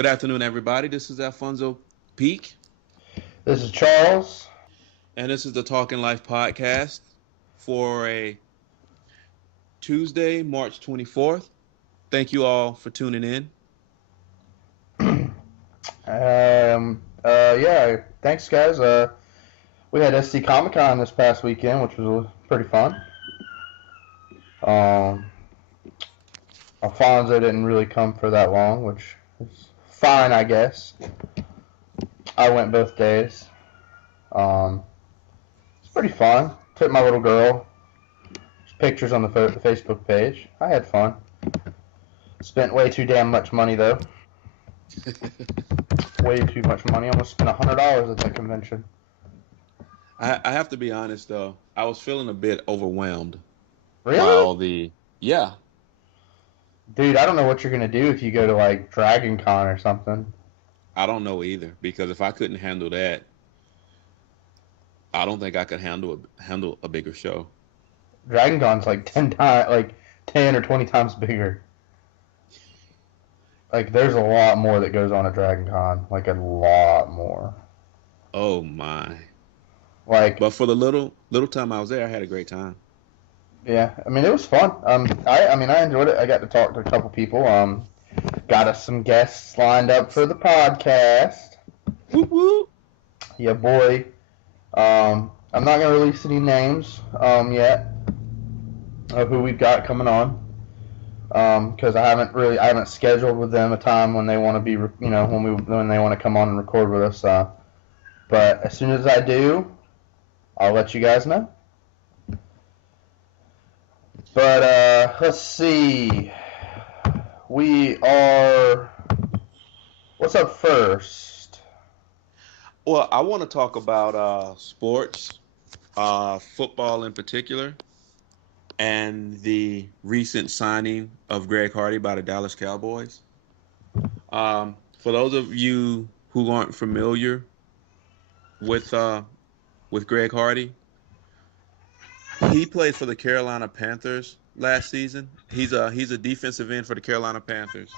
Good afternoon, everybody. This is Alfonso Peak, This is Charles. and this is the Talking Life podcast for a Tuesday, March 24th. Thank you all for tuning in. Yeah, thanks, guys. We had SC Comicon this past weekend, which was pretty fun. Um, Alfonso didn't really come for that long, which is fine, I guess. I went both days. Um, it's pretty fun. Took my little girl. There's pictures on the Facebook page. I had fun. Spent way too damn much money, though. Way too much money. Almost spent $100 at that convention. I have to be honest, though. I was feeling a bit overwhelmed by Really? all the. Yeah, Dude, I don't know what you're gonna do if you go to like Dragon Con or something. I don't know either because if I couldn't handle that, I don't think I could handle a bigger show. Dragon Con's like 10 times, like 10 or 20 times bigger. Like there's a lot more that goes on at Dragon Con, like a lot more. Oh my! Like But for the little time I was there, I had a great time. yeah, I mean it was fun. I mean I enjoyed it. I got to talk to a couple people. Got us some guests lined up for the podcast. Whoop whoop. Yeah, boy. I'm not gonna release any names yet of who we've got coming on. Because I haven't scheduled with them a time when they want to be, when they want to come on and record with us. But as soon as I do, I'll let you guys know. But let's see. We are. What's up first? Well, I want to talk about sports, football in particular, and the recent signing of Greg Hardy by the Dallas Cowboys. For those of you who aren't familiar with Greg Hardy, he played for the Carolina Panthers last season. He's a defensive end for the Carolina Panthers.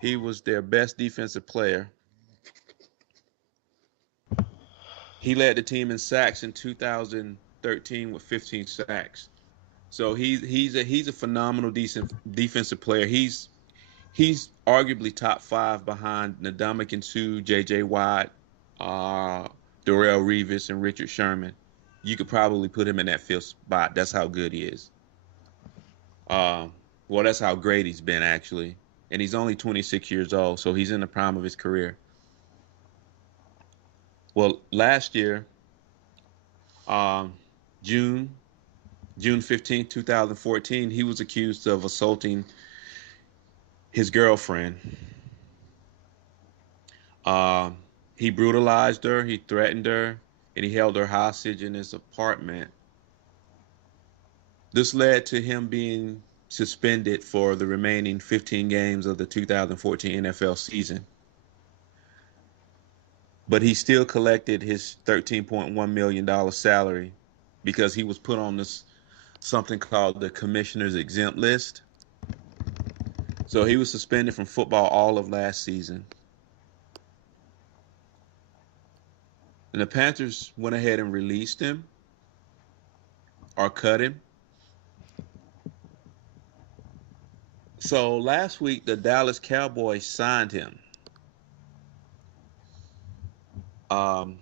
He was their best defensive player. He led the team in sacks in 2013 with 15 sacks. So he's a phenomenal decent defensive player. He's arguably top five behind Ndamukong Suh, J.J. Watt, uh, Darrell Revis, and Richard Sherman. You could probably put him in that fifth spot. That's how good he is. Uh, well, that's how great he's been actually, and he's only 26 years old, so he's in the prime of his career. Well, last year, um, June June 15th, 2014, he was accused of assaulting his girlfriend. Um, he brutalized her, he threatened her, and he held her hostage in his apartment. This led to him being suspended for the remaining 15 games of the 2014 NFL season. But he still collected his $13.1 million salary because he was put on this something called the commissioner's exempt list. So he was suspended from football all of last season. And the Panthers went ahead and released him or cut him. So last week, the Dallas Cowboys signed him. Um,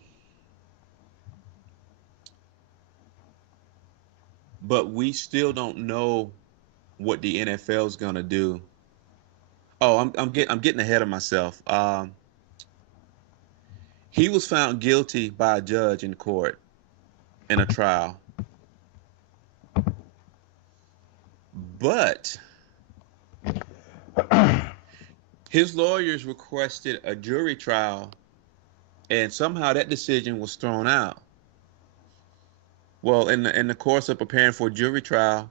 but we still don't know what the NFL is gonna do. Oh, I'm getting ahead of myself. He was found guilty by a judge in court in a trial, but his lawyers requested a jury trial, and somehow that decision was thrown out. Well, in the course of preparing for a jury trial,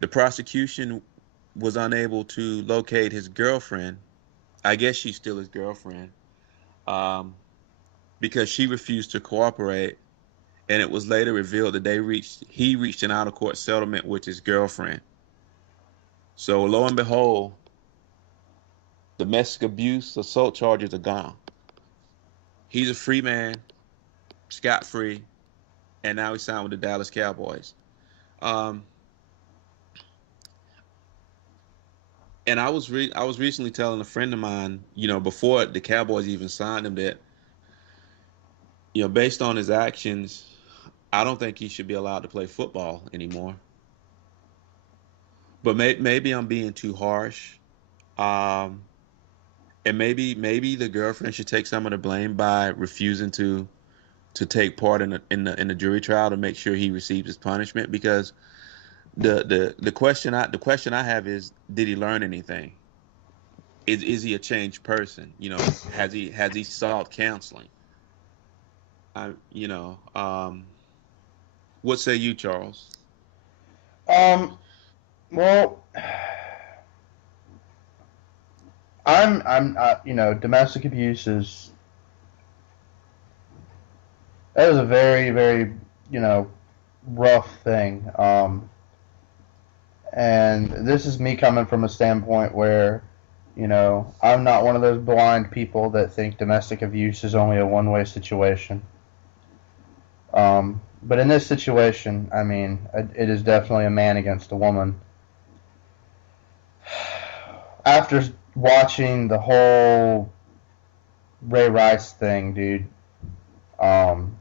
the prosecution was unable to locate his girlfriend. I guess she's still his girlfriend, um, because she refused to cooperate. And it was later revealed that he reached an out of court settlement with his girlfriend. So lo and behold, domestic abuse, assault charges are gone. He's a free man, scot free, and now he signed with the Dallas Cowboys. Um, and I was recently telling a friend of mine, before the Cowboys even signed him, that based on his actions, I don't think he should be allowed to play football anymore. But maybe I'm being too harsh. Um, and maybe the girlfriend should take some of the blame by refusing to take part in the jury trial to make sure he receives his punishment, because the question I have is, did he learn anything? Is he a changed person? Has he sought counseling? I you know What say you, Charles? Um, well, domestic abuse is a very, very, you know, rough thing. And this is me coming from a standpoint where, I'm not one of those blind people that think domestic abuse is only a one-way situation. But in this situation, I mean, it is definitely a man against a woman. After watching the whole Ray Rice thing, dude, um,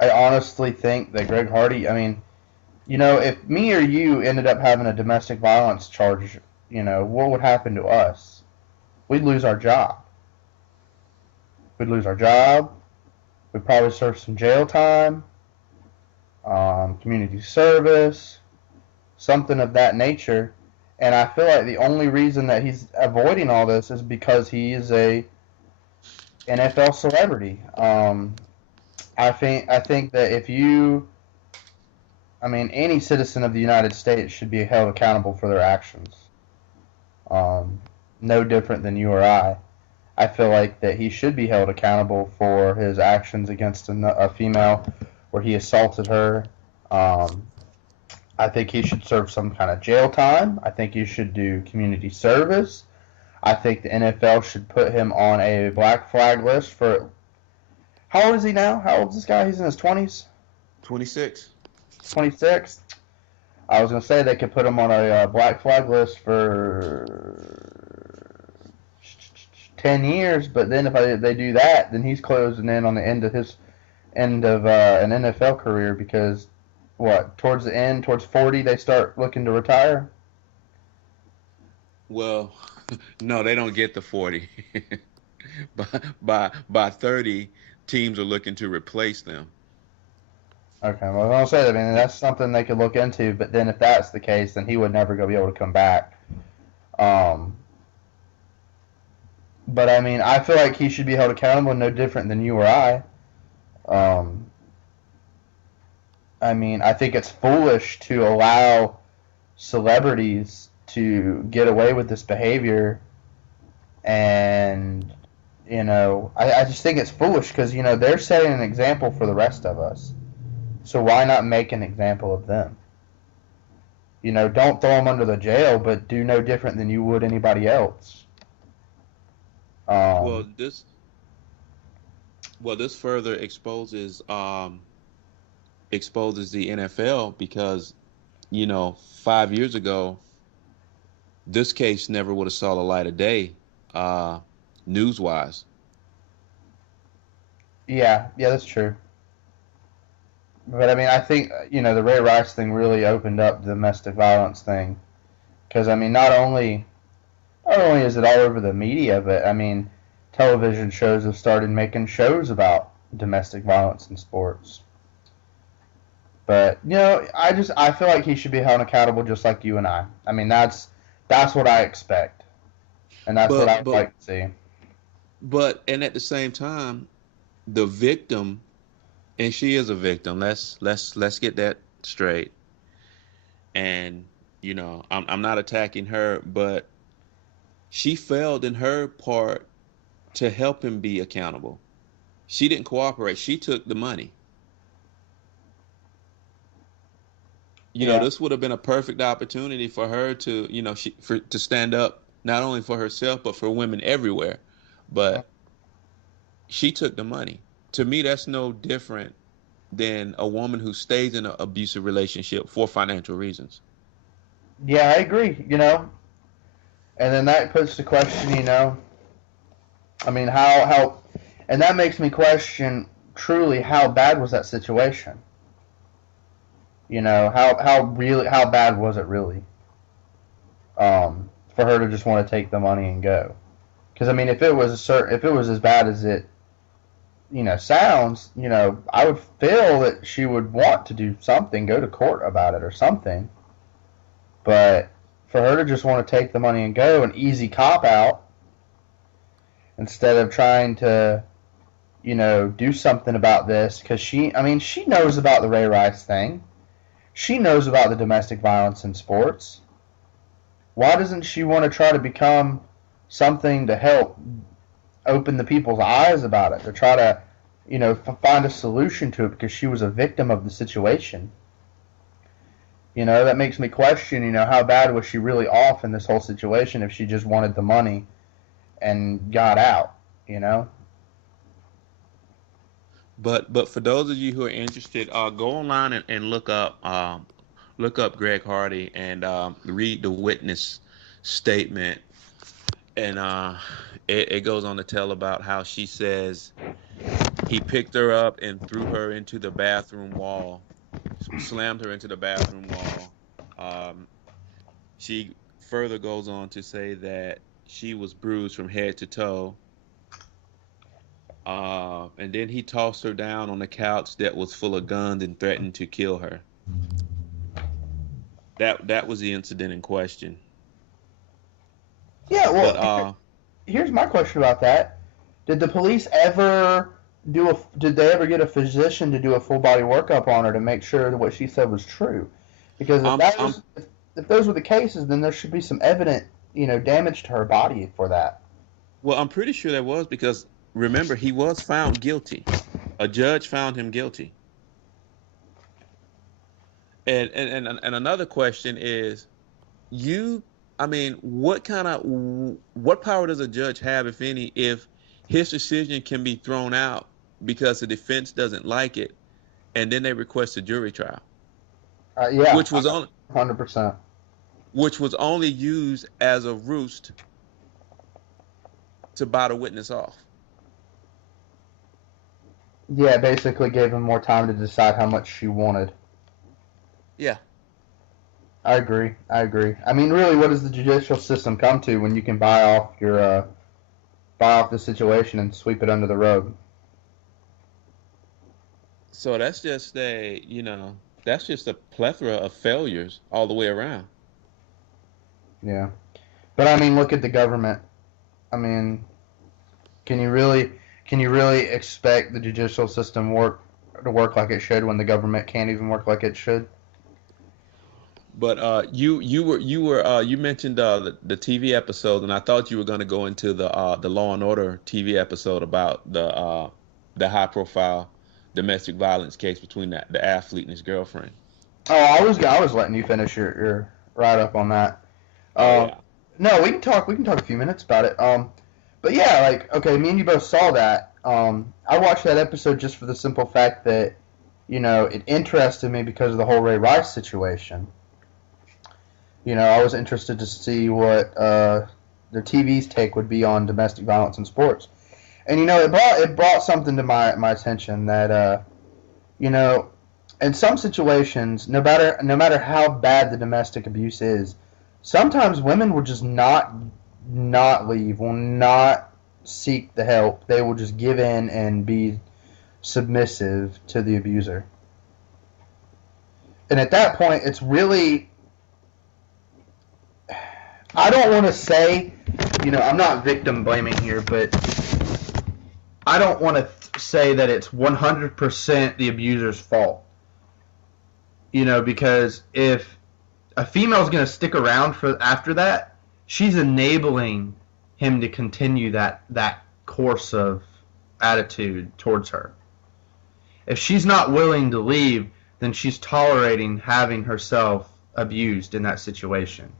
I honestly think that Greg Hardy, I mean, if me or you ended up having a domestic violence charge, what would happen to us? We'd lose our job. We'd lose our job. We'd probably serve some jail time, community service, something of that nature. And I feel like the only reason that he's avoiding all this is because he is a NFL celebrity. I think that any citizen of the United States should be held accountable for their actions. Um, no different than you or I. I feel like that he should be held accountable for his actions against a female where he assaulted her. Um, I think he should serve some kind of jail time. I think he should do community service. I think the NFL should put him on a black flag list for. How old is he now? How old is this guy? He's in his 20s? 26. 26? I was going to say they could put him on a black flag list for 10 years, but then if they do that, then he's closing in on the end of an NFL career because, towards the end, towards 40, they start looking to retire? Well, no, they don't get the 40. By 30, teams are looking to replace them. Okay, well, I was going to say, I mean, that's something they could look into, but then if that's the case, then he would never be able to come back. Um, but I mean, I feel like he should be held accountable, no different than you or I. Um, I mean, I think it's foolish to allow celebrities to get away with this behavior, and I just think it's foolish because they're setting an example for the rest of us. So why not make an example of them? Don't throw them under the jail, but do no different than you would anybody else. Well, Um, this further exposes the NFL, because 5 years ago this case never would have saw the light of day, uh, news wise. yeah, that's true. But I mean, I think the Ray Rice thing really opened up the domestic violence thing because I mean, not only is it all over the media, but I mean, television shows have started making shows about domestic violence in sports. But I feel like he should be held accountable just like you and I. I mean, that's what I expect, and that's what But I'd but like to see. and at the same time, the victim, and she is a victim. Let's get that straight. And I'm not attacking her, but she failed in her part to help him be accountable. She didn't cooperate. She took the money. Yeah, This would have been a perfect opportunity for her to, to stand up not only for herself but for women everywhere. But she took the money. To me, that's no different than a woman who stays in an abusive relationship for financial reasons. Yeah, I agree. And then that puts the question. I mean, and that makes me question truly how bad was that situation. How bad was it really? For her to just want to take the money and go. Because I mean, if it was as bad as it sounds, I would feel that she would want to do something, go to court about it or something. But for her to just want to take the money and go, an easy cop out, instead of trying to, do something about this, because she knows about the Ray Rice thing. She knows about the domestic violence in sports. Why doesn't she want to try to become something to help open the people's eyes about it, to try to, find a solution to it, because she was a victim of the situation? That makes me question, how bad was she really off in this whole situation if she just wanted the money and got out, But for those of you who are interested, go online and look up Greg Hardy and read the witness statement. And it goes on to tell about how she says he picked her up and threw her into the bathroom wall, slammed her into the bathroom wall. Um, she further goes on to say that she was bruised from head to toe. And then he tossed her down on a couch that was full of guns and threatened to kill her. That was the incident in question. Yeah, But well, here's my question about that. Did the police ever did they ever get a physician to do a full body workup on her to make sure that what she said was true? Because I'm if those were the cases, then there should be some evident, damage to her body for that. well, I'm pretty sure there was because remember he was found guilty. A judge found him guilty. And another question is you I mean, what power does a judge have, if any, if his decision can be thrown out because the defense doesn't like it, and then they request a jury trial, Yeah, which was on 100%. which was only used as a ruse to buy the witness off. Yeah, basically gave him more time to decide how much she wanted. Yeah. I agree. I agree. I mean, really, what does the judicial system come to when you can buy off the situation and sweep it under the rug? So that's just a plethora of failures all the way around. Yeah, but I mean, look at the government. I mean, can you really can you really expect the judicial system to work like it should when the government can't even work like it should? But you mentioned the TV episode, and I thought you were going to go into the Law and Order TV episode about the high profile domestic violence case between the athlete and his girlfriend. Oh, I was letting you finish your write up on that. Oh Um, yeah. no, we can talk a few minutes about it. But yeah, like okay, me and you both saw that. I watched that episode just for the simple fact that it interested me because of the whole Ray Rice situation. I was interested to see what the TV's take would be on domestic violence in sports, and it brought something to my attention that you know in some situations, no matter how bad the domestic abuse is, sometimes women will just not leave, will not seek the help. They will just give in and be submissive to the abuser. And at that point, it's really, I don't want to say, I'm not victim blaming here, but I don't want to say that it's 100% the abuser's fault. Because if a female's going to stick around for after that, she's enabling him to continue that course of attitude towards her. If she's not willing to leave, then she's tolerating having herself abused in that situation.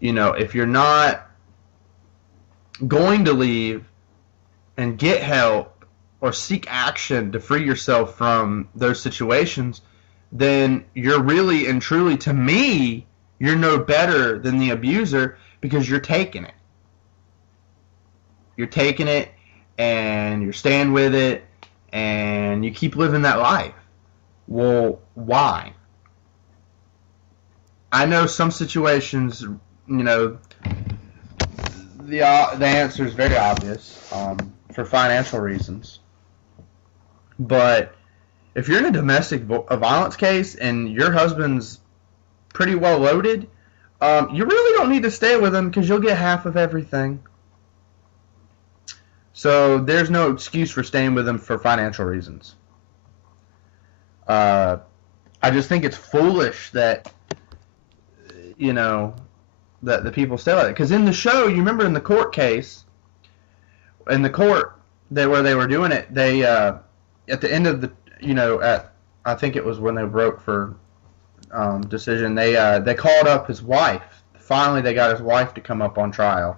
If you're not going to leave and get help or seek action to free yourself from those situations, then you're really and truly, to me, you're no better than the abuser because you're taking it. You're taking it and you're staying with it and you keep living that life. Well, why? I know some situations, the answer is very obvious, for financial reasons. But if you're in a domestic violence case and your husband's pretty well loaded, you really don't need to stay with him because you'll get half of everything. So there's no excuse for staying with him for financial reasons. I just think it's foolish that, that the people stay like that. Because in the show, you remember in the court case, in the court, where they were doing it, they at the end of the, I think it was when they broke for decision, they called up his wife. Finally, they got his wife to come up on trial.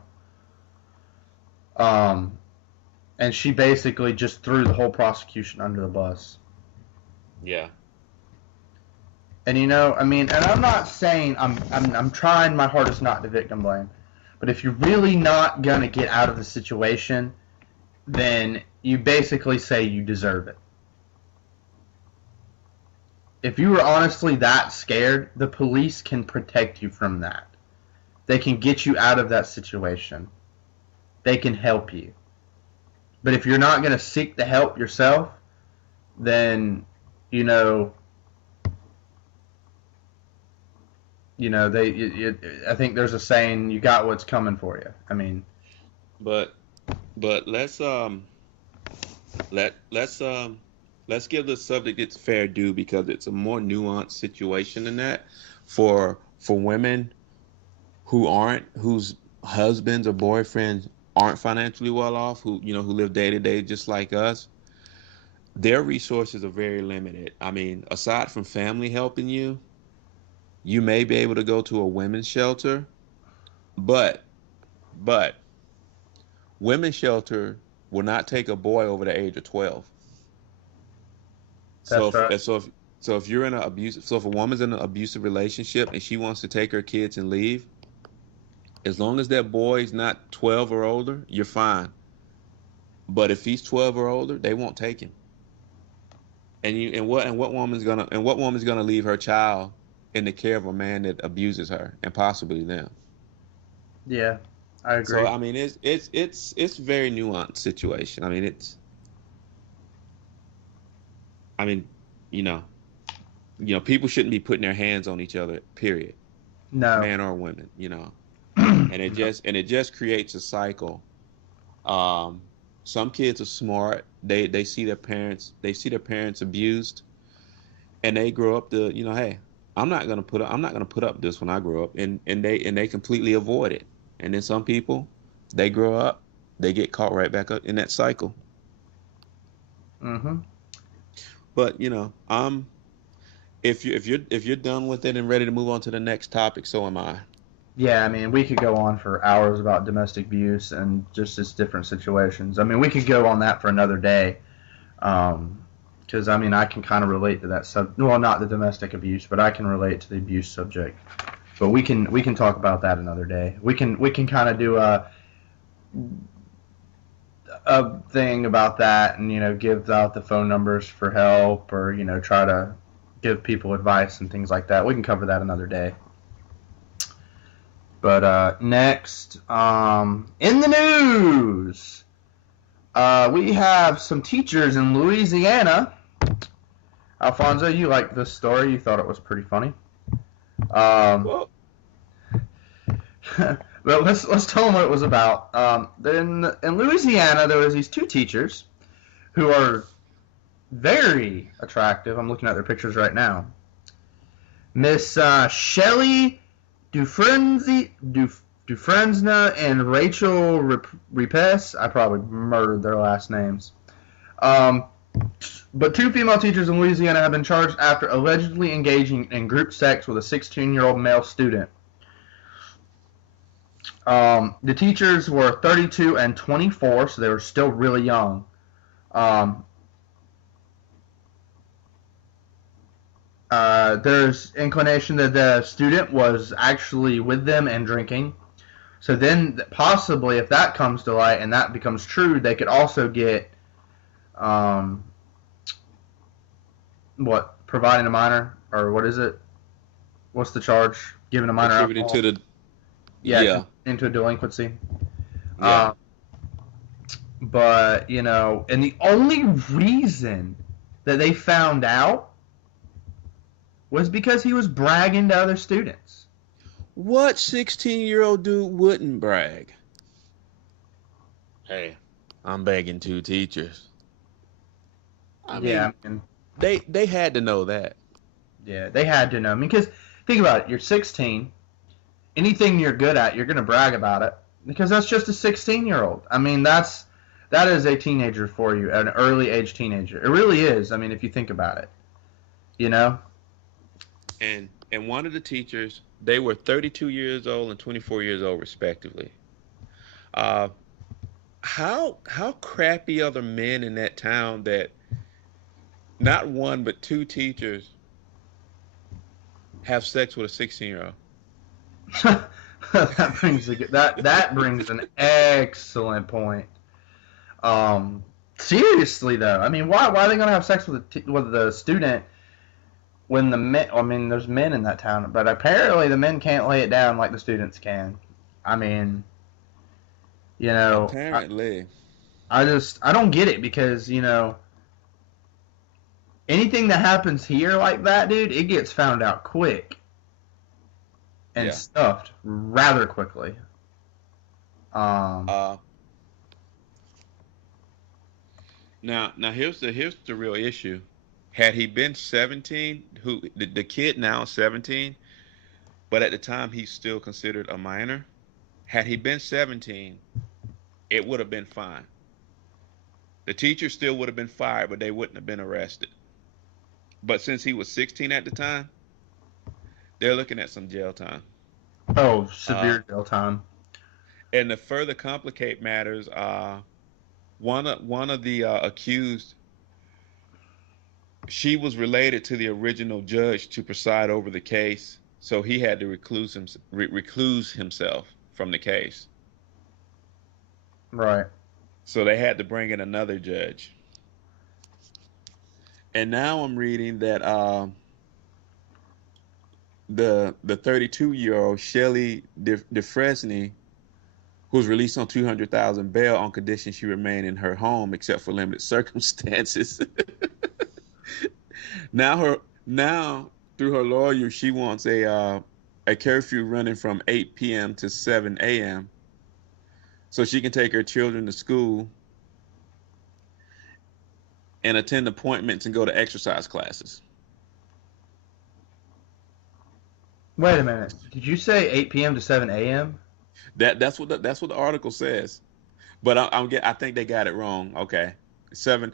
And she basically just threw the whole prosecution under the bus. Yeah. And and I'm not saying I'm trying my hardest not to victim blame, but if you're really not gonna get out of the situation, then you basically say you deserve it. If you were honestly that scared, the police can protect you from that. They can get you out of that situation. They can help you. But if you're not gonna seek the help yourself, then I think there's a saying, you got what's coming for you. I mean, but let's let's give the subject its fair due because it's a more nuanced situation than that for women whose husbands or boyfriends aren't financially well off, who live day to day just like us. Their resources are very limited. I mean, aside from family helping you, you may be able to go to a women's shelter, but but women's shelter will not take a boy over the age of 12. So that's right. if you're in an abusive, so if a woman's in an abusive relationship and she wants to take her kids and leave, as long as that boy's not 12 or older, you're fine. But if he's 12 or older, they won't take him. And what woman's gonna leave her child in the care of a man that abuses her and possibly them? Yeah, I So agree. I mean, it's very nuanced situation. I mean, I mean, you know, people shouldn't be putting their hands on each other. Period, No. man or women. And it just creates a cycle. Um, some kids are smart. They see their parents abused, and they grow up to hey, I'm not gonna put up with this when I grow up, and they completely avoid it. And then some people, they grow up, they get caught right back up in that cycle. Mm-hmm. But if you're done with it and ready to move on to the next topic, so am I. Yeah, I mean, we could go on for hours about domestic abuse and just its different situations. I mean, we could go on that for another day. Because I mean, I can kind of relate to that Well, not the domestic abuse, but I can relate to the abuse subject. But we can talk about that another day. We can kind of do a thing about that, and give out the phone numbers for help, or try to give people advice and things like that. We can cover that another day. But next, in the news, we have some teachers in Louisiana. Alfonso, you liked this story. You thought it was pretty funny. Well, But let's tell them what it was about. In Louisiana, there was these two teachers who are very attractive. I'm looking at their pictures right now. Miss Shelley Dufresne and Rachel Repes. I probably murdered their last names. But two female teachers in Louisiana have been charged after allegedly engaging in group sex with a 16-year-old male student. The teachers were 32 and 24, so they were still really young. Um, there's inclination that the student was actually with them and drinking. So then, possibly, if that comes to light and that becomes true, they could also get um, providing a minor, or what is it? What's the charge? Giving a minor Contributing alcohol? to the Yeah, yeah, into a delinquency. yeah. Uh, but and the only reason that they found out was because he was bragging to other students. What 16-year-old dude wouldn't brag? Hey, I'm begging two teachers. I Yeah, mean, I mean, they had to know that. yeah, they had to know. I mean, because think about it. You're 16. Anything you're good at, you're going to brag about it because that's just a 16-year-old. I mean, that is a teenager for you, an early age teenager. It really is. I mean, if you think about it, you know. And one of the teachers, they were 32 years old and 24 years old respectively. Uh, how crappy are the men in that town that not one but two teachers have sex with a 16-year-old? That brings an excellent point. Seriously though, I mean, why are they gonna have sex with the student when the men? I mean, there's men in that town, but apparently the men can't lay it down like the students can. I mean, you know, I, Apparently. I don't get it because anything that happens here like that, dude, it gets found out quick and Yeah. stuffed rather quickly. Um, Uh, now here's the real issue. Had he been 17, the kid now is 17, but at the time he's still considered a minor. Had he been 17, it would have been fine. The teacher still would have been fired, but they wouldn't have been arrested. But since he was 16 at the time, they're looking at some jail time. oh, Uh, severe jail time. and to further complicate matters, one of the accused, she was related to the original judge to preside over the case, so he had to recluse himself from the case. Right. So they had to bring in another judge. And now I'm reading that the 32-year-old Shelley DeFresney, who was released on 200,000 bail on condition she remain in her home except for limited circumstances. Now through her lawyer, she wants a curfew running from 8 p.m. to 7 a.m. so she can take her children to school and attend appointments and go to exercise classes. Wait a minute. Did you say 8 p.m. to 7 a.m.? That's what the article says. But I think they got it wrong. Okay, seven.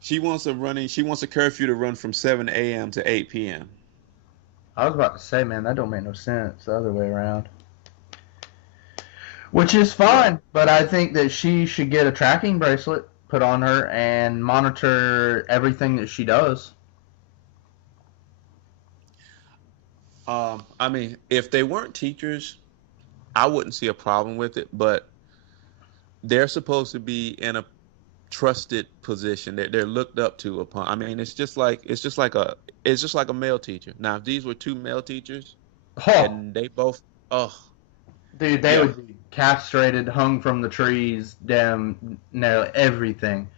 She wants a curfew to run from 7 a.m. to 8 p.m. I was about to say, man, that don't make no sense the other way around. Which is Yeah. fine, but I think that she should get a tracking bracelet put on her and monitor everything that she does. I mean, if they weren't teachers, I wouldn't see a problem with it. But they're supposed to be in a trusted position that they're looked up to upon. I mean, it's just like a male teacher. Now, if these were two male teachers Oh, and they both, oh dude, they yeah, would be castrated, hung from the trees, damn, no, everything.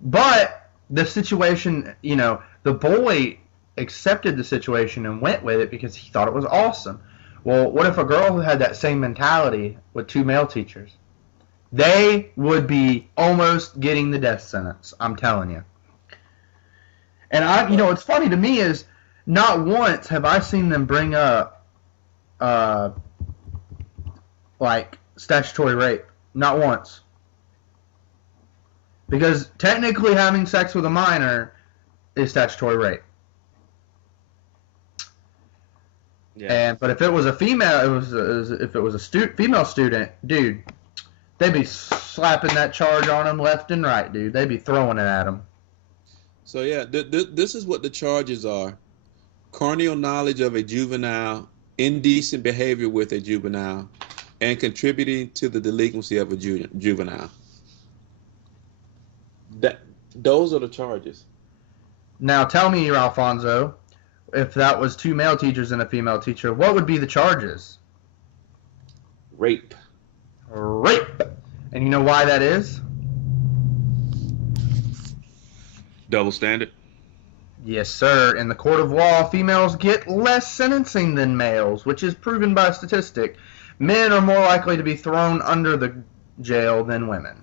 But the situation, the boy accepted the situation and went with it because he thought it was awesome. Well, what if a girl who had that same mentality with two male teachers? They would be almost getting the death sentence. I'm telling you. And well, what's funny to me is not once have I seen them bring up, uh, like statutory rape. Not once. Because technically having sex with a minor is statutory rape. Yeah. And but if it was a female, if it was a female student, dude, they'd be slapping that charge on them left and right, dude. They'd be throwing it at them. So yeah, this is what the charges are: corneal knowledge of a juvenile, indecent behavior with a juvenile, and contributing to the delinquency of a juvenile. That those are the charges. Now tell me, Alfonso, if that was two male teachers and a female teacher, what would be the charges? Rape. Rape. And you know why that is? Double standard. Yes, sir. In the court of law, females get less sentencing than males, which is proven by statistic. Men are more likely to be thrown under the jail than women.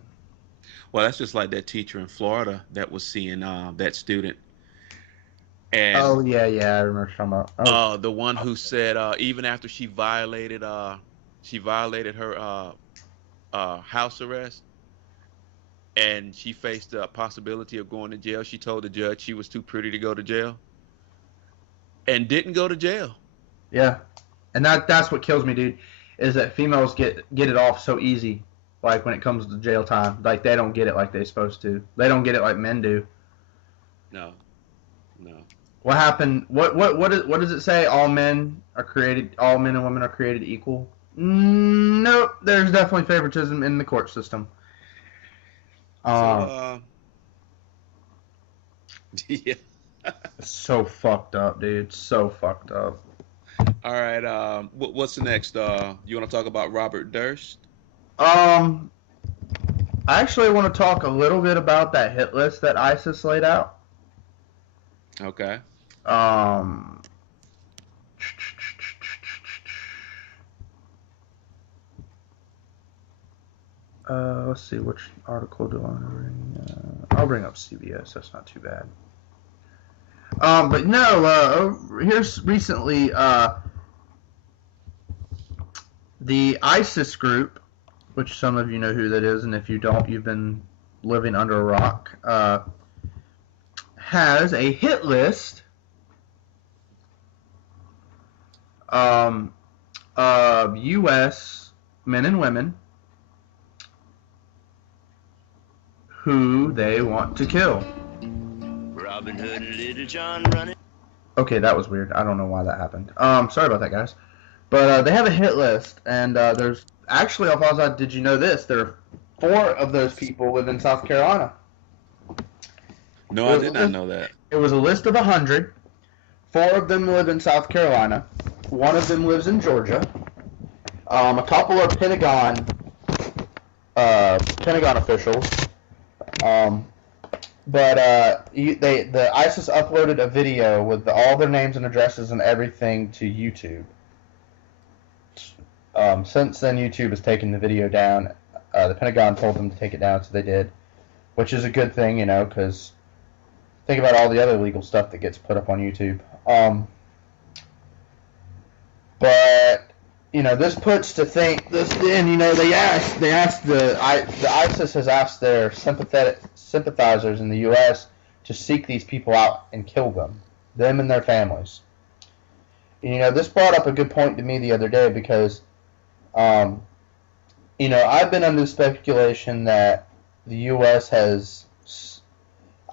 Well, that's just like that teacher in Florida that was seeing that student, and Oh, yeah, yeah, I remember talking about. Oh, the one who said even after she violated her house arrest, and she faced the possibility of going to jail. She told the judge she was too pretty to go to jail, and didn't go to jail. yeah. And that's what kills me, dude, is that females get it off so easy, like when it comes to jail time. Like, they don't get it like they're supposed to. They don't get it like men do. No, no. What happened? What does it say? All men and women are created equal? Nope. There's definitely favoritism in the court system. So Um, yeah. so fucked up, dude. So fucked up. All right. What's the next? You want to talk about Robert Durst? Um, I actually want to talk a little bit about that hit list that ISIS laid out. Okay. Um, let's see, which article do I want to bring? I'll bring up CBS. That's not too bad. But no, here's recently the ISIS group, which some of you know who that is, and if you don't, you've been living under a rock, has a hit list of U.S. men and women who they want to kill. Robin Hood and Little John running. Okay, that was weird. I don't know why that happened. Sorry about that, guys. But they have a hit list, and there's actually, Alfonso, did you know this? There are 4 of those people live in South Carolina. No, I did not know that. It was a list of 100. 4 of them live in South Carolina. 1 of them lives in Georgia. A couple are Pentagon officials. But the ISIS uploaded a video with all their names and addresses and everything to YouTube. Since then, YouTube has taken the video down. The Pentagon told them to take it down, so they did, which is a good thing, because think about all the other illegal stuff that gets put up on YouTube. But this puts to think this, and the ISIS has asked their sympathizers in the U.S. to seek these people out and kill them and their families. And, this brought up a good point to me the other day because, I've been under the speculation that the U.S. has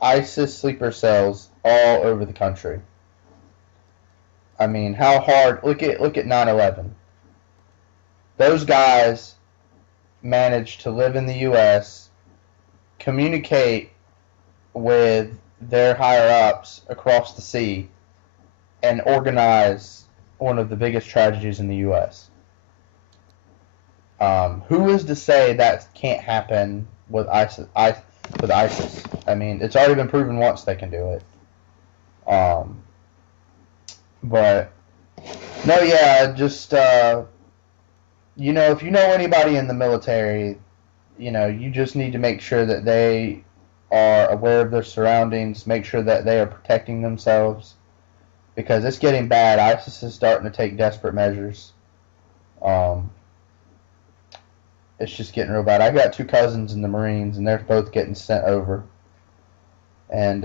ISIS sleeper cells all over the country. I mean, how hard? Look at 9/11. Those guys managed to live in the U.S., communicate with their higher-ups across the sea, and organize one of the biggest tragedies in the U.S. Who is to say that can't happen with ISIS? I mean, it's already been proven once they can do it. But no, yeah, just if you know anybody in the military, you just need to make sure that they are aware of their surroundings, make sure that they are protecting themselves, because it's getting bad. ISIS is starting to take desperate measures. It's just getting real bad. I got 2 cousins in the Marines, and they're both getting sent over, and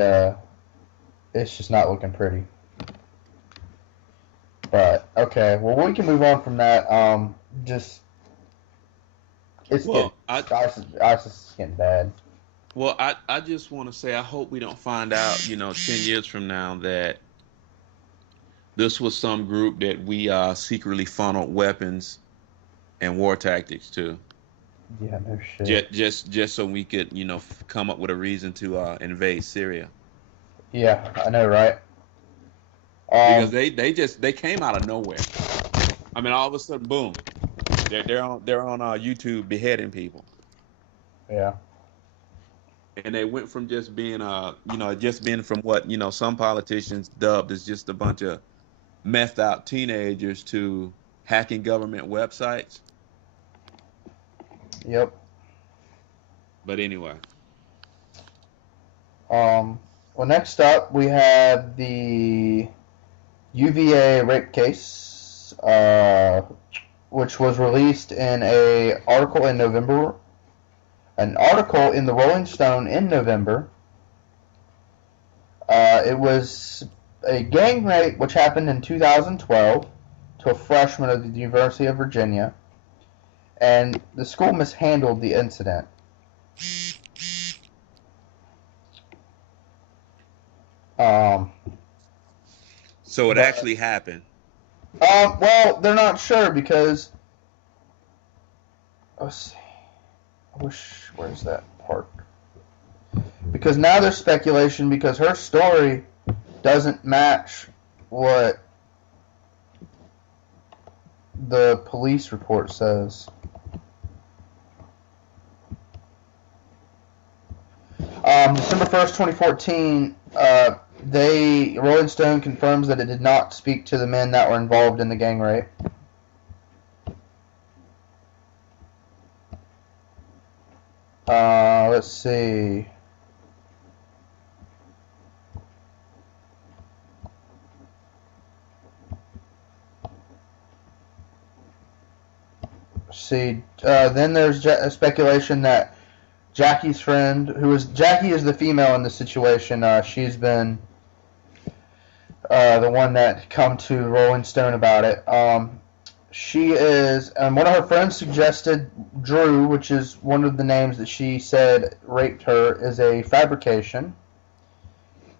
it's just not looking pretty. But okay, well we can move on from that. Just it's getting Well, I ISIS is getting bad. I just want to say I hope we don't find out, 10 years from now that this was some group that we secretly funneled weapons and war tactics to. Yeah, no shit. Just so we could, come up with a reason to invade Syria. Yeah, I know, right? Because Um, they came out of nowhere. I mean, all of a sudden, boom, they're on YouTube beheading people, yeah, and they went from just being from what some politicians dubbed as just a bunch of methed out teenagers to hacking government websites. yep. But anyway, Well, next up we have the UVA rape case, which was released in an article in the Rolling Stone in November. It was a gang rape which happened in 2012 to a freshman of the University of Virginia, and the school mishandled the incident. Um, so it but actually happened. well, they're not sure because let's see. I wish where's that part? Because now there's speculation because her story doesn't match what the police report says. December 1st, 2014, Rolling Stone confirms that it did not speak to the men that were involved in the gang rape. Let's see. Then there's speculation that Jackie's friend, Jackie is the female in the situation. She's been the one that come to Rolling Stone about it. She is, and one of her friends suggested Drew, which is one of the names that she said raped her, is a fabrication.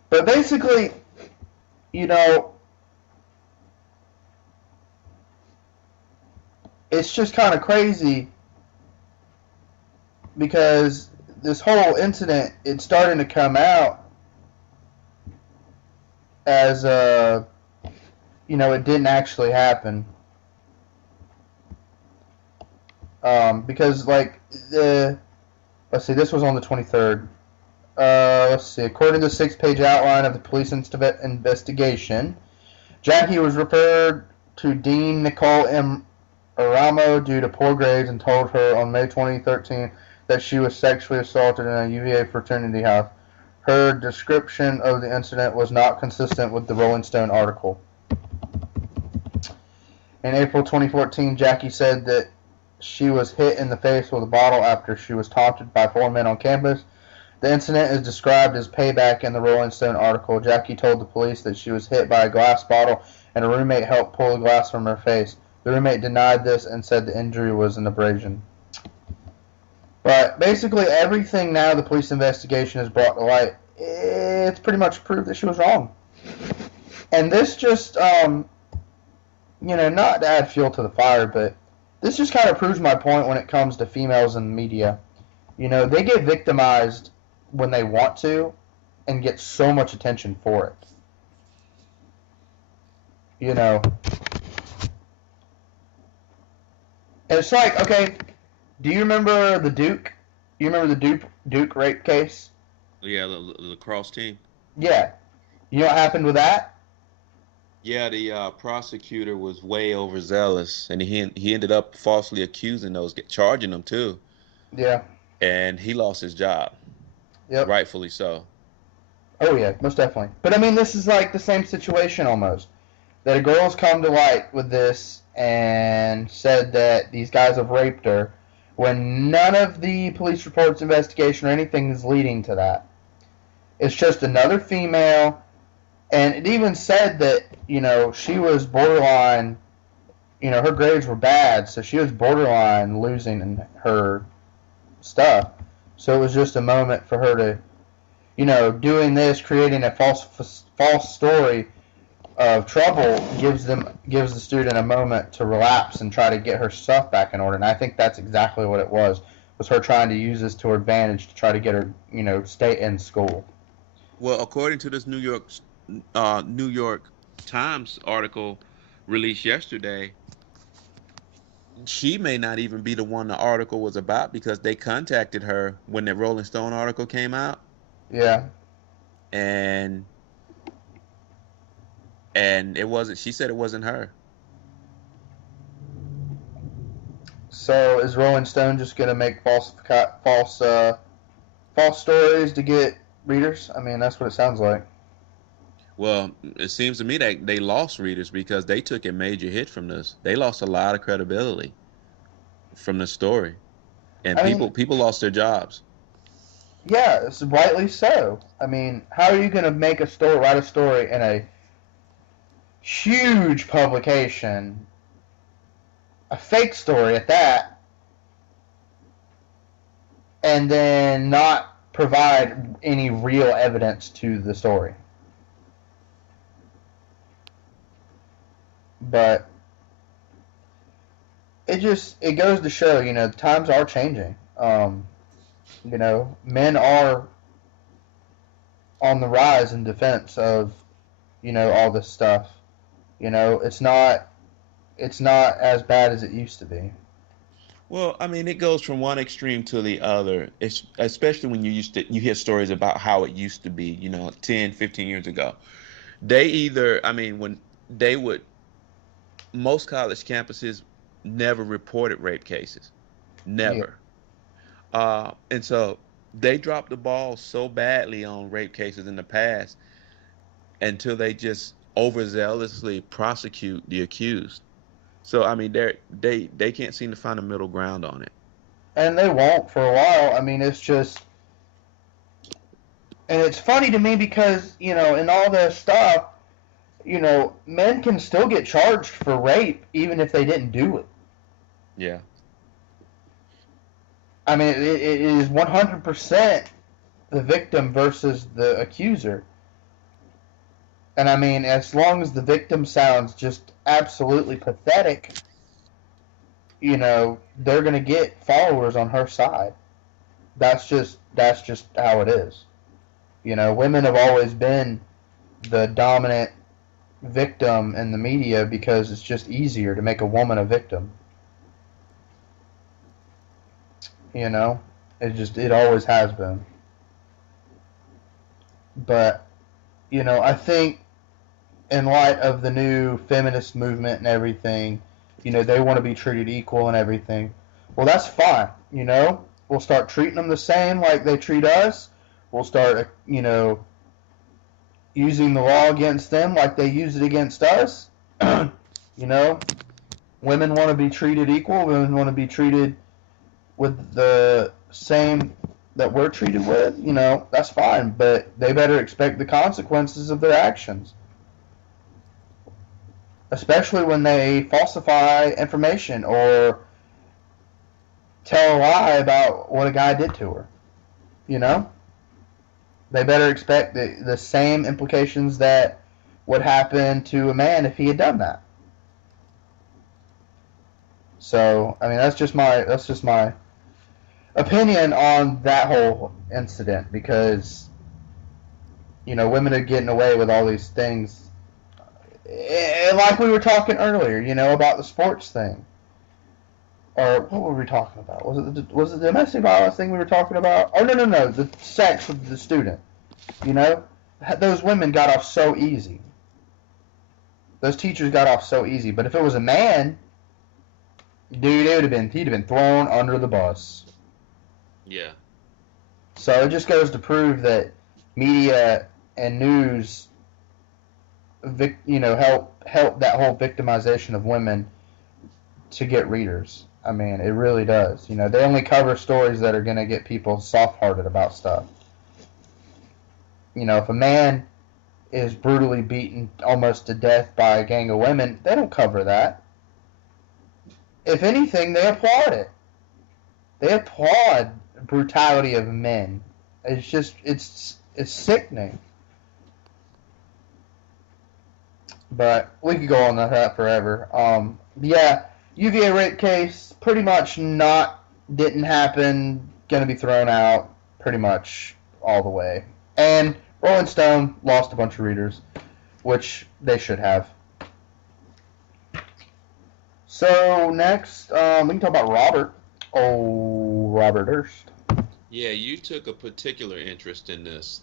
But basically, you know, it's just kind of crazy because this whole incident, it's starting to come out as it didn't actually happen. Because let's see, this was on the 23rd. Let's see, according to the 6-page outline of the police investigation, Jackie was referred to Dean Nicole M. Aramo due to poor grades and told her on May 2013 that she was sexually assaulted in a UVA fraternity house. Her description of the incident was not consistent with the Rolling Stone article. In April 2014, Jackie said that she was hit in the face with a bottle after she was taunted by 4 men on campus. The incident is described as payback in the Rolling Stone article. Jackie told the police that she was hit by a glass bottle and a roommate helped pull the glass from her face. The roommate denied this and said the injury was an abrasion. But basically everything now the police investigation has brought to light, it's pretty much proved that she was wrong. And this just, not to add fuel to the fire, but this just kind of proves my point when it comes to females in the media. They get victimized when they want to and get so much attention for it. And it's like, okay, do you remember the Duke? You remember the Duke rape case? Yeah, the lacrosse team. Yeah. You know what happened with that? Yeah, the prosecutor was way overzealous, and he ended up falsely accusing charging them too, Yeah. and he lost his job, Yep. rightfully so. Oh yeah, most definitely. But I mean, this is like the same situation almost. That a girl's come to light with this and said that these guys have raped her, when none of the police reports, investigation, or anything is leading to that. It's just another female And it even said that, she was borderline, her grades were bad, so she was borderline losing in her stuff. So it was just a moment for her to, doing this, creating a false story of trouble gives the student a moment to relapse and try to get her stuff back in order. And I think that's exactly what it was her trying to use this to her advantage to try to get her, stay in school. Well, according to this New York Times article released yesterday, she may not even be the one the article was about because they contacted her when the Rolling Stone article came out, Yeah. and it wasn't. She said it wasn't her. So is Rolling Stone just gonna make false stories to get readers? I mean, that's what it sounds like. Well, it seems to me that they lost readers because they took a major hit from this. They lost a lot of credibility from the story, and I mean, people lost their jobs. yeah, it's rightly so. I mean, how are you gonna write a story in a huge publication, a fake story at that, and then not provide any real evidence to the story? But it goes to show, times are changing. Men are on the rise in defense of, all this stuff. It's not as bad as it used to be. Well, I mean, it goes from one extreme to the other. It's especially when you hear stories about how it used to be, 10, 15 years ago. They either, I mean, when they would most college campuses never reported rape cases. Yeah. Never. And so they dropped the ball so badly on rape cases in the past until they just overzealously prosecute the accused. So I mean, they can't seem to find a middle ground on it. And they won't for a while. I mean, it's just, and it's funny to me because, in all this stuff, men can still get charged for rape even if they didn't do it. Yeah. I mean, it is 100% the victim versus the accuser. And I mean, as long as the victim sounds just absolutely pathetic, they're going to get followers on her side. That's just how it is. Women have always been the dominant victim in the media because it's just easier to make a woman a victim. You know, it always has been. But I think in light of the new feminist movement and everything, they want to be treated equal and everything. Well, that's fine. We'll start treating them the same like they treat us. We'll start, using the law against them like they use it against us. you know, Women want to be treated equal. Women want to be treated with the same that we're treated with. That's fine, but they better expect the consequences of their actions, especially when they falsify information or tell a lie about what a guy did to her. You know, they better expect the same implications that would happen to a man if he had done that. So, I mean, that's just my opinion on that whole incident because women are getting away with all these things. And like we were talking earlier, about the sports thing. Or what were we talking about? Was it the domestic violence thing we were talking about? Oh no, the sex with the student. Those women got off so easy. Those teachers got off so easy. But if it was a man, dude, he'd have been thrown under the bus. Yeah. So it just goes to prove that media and news, help that whole victimization of women to get readers. I mean, it really does. They only cover stories that are going to get people soft-hearted about stuff. If a man is brutally beaten almost to death by a gang of women, they don't cover that. If anything, they applaud it. They applaud brutality of men. It's sickening. But we could go on that forever. Yeah, UVA rape case pretty much didn't happen. Gonna be thrown out pretty much all the way. And Rolling Stone lost a bunch of readers, which they should have. So next, we can talk about Robert. Oh, Robert Durst. Yeah, you took a particular interest in this.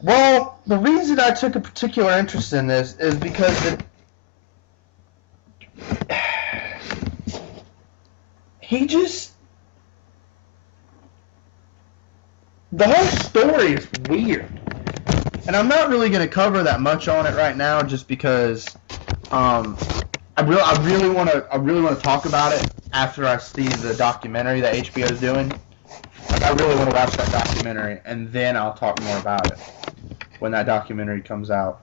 Well, the reason I took a particular interest in this is because he just, the whole story is weird, and I'm not really going to cover that much on it right now, just because I really want to talk about it after I see the documentary that HBO is doing. Like, I really want to watch that documentary, and then I'll talk more about it when that documentary comes out.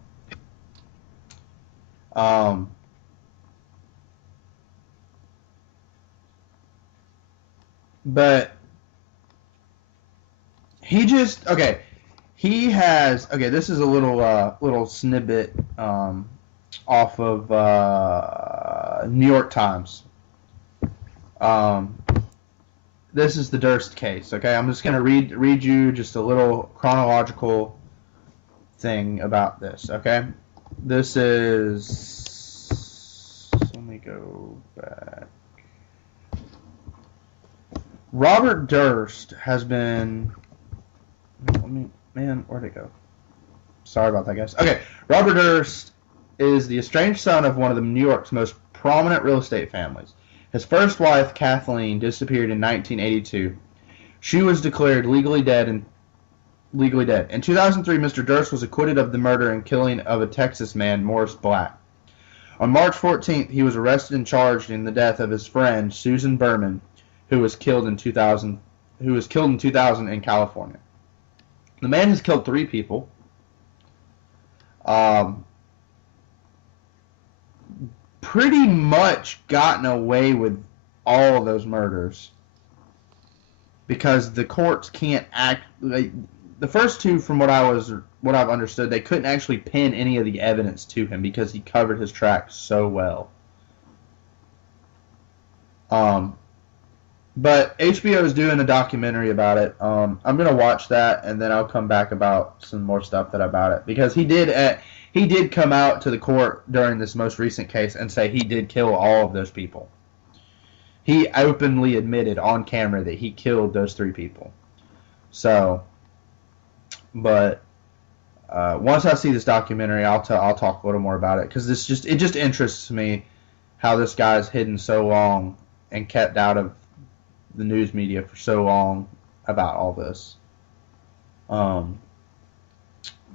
But he just this is a little snippet off of New York Times. This is the Durst case. Okay, I'm just gonna read you just a little chronological thing about this. Okay, this is, let me go back. Robert Durst has been, where'd it go? Sorry about that, guys. Okay, Robert Durst is the estranged son of one of New York's most prominent real estate families. His first wife, Kathleen, disappeared in 1982. She was declared legally dead. In 2003, Mr. Durst was acquitted of the murder and killing of a Texas man, Morris Black. On March 14th, he was arrested and charged in the death of his friend, Susan Berman, who was killed in 2000 in California. The man has killed 3 people. Pretty much gotten away with all of those murders because the courts can't act. The first 2, from what I've understood, they couldn't actually pin any of the evidence to him because he covered his tracks so well. But HBO is doing a documentary about it. I'm gonna watch that, and then I'll come back about some more stuff about it, because he did come out to the court during this most recent case and say he did kill all of those people. He openly admitted on camera that he killed those 3 people. So, but once I see this documentary, I'll talk a little more about it, because it just interests me how this guy's hidden so long and kept out of the news media for so long about all this.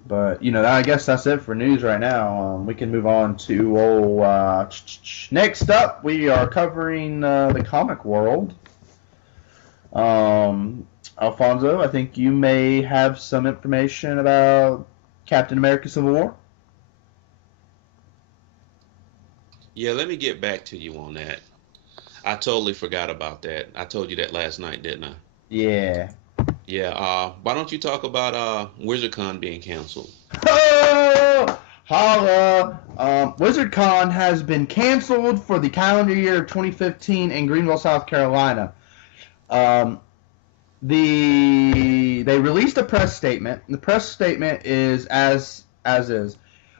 But, I guess that's it for news right now. We can move on to next up, we are covering the comic world. Alfonso, I think you may have some information about Captain America Civil War. Yeah, let me get back to you on that. I totally forgot about that. I told you that last night, didn't I? Yeah. Yeah, why don't you talk about WizardCon being canceled? Oh, holla! WizardCon has been canceled for the calendar year of 2015 in Greenville, South Carolina. They released a press statement. The press statement is as is.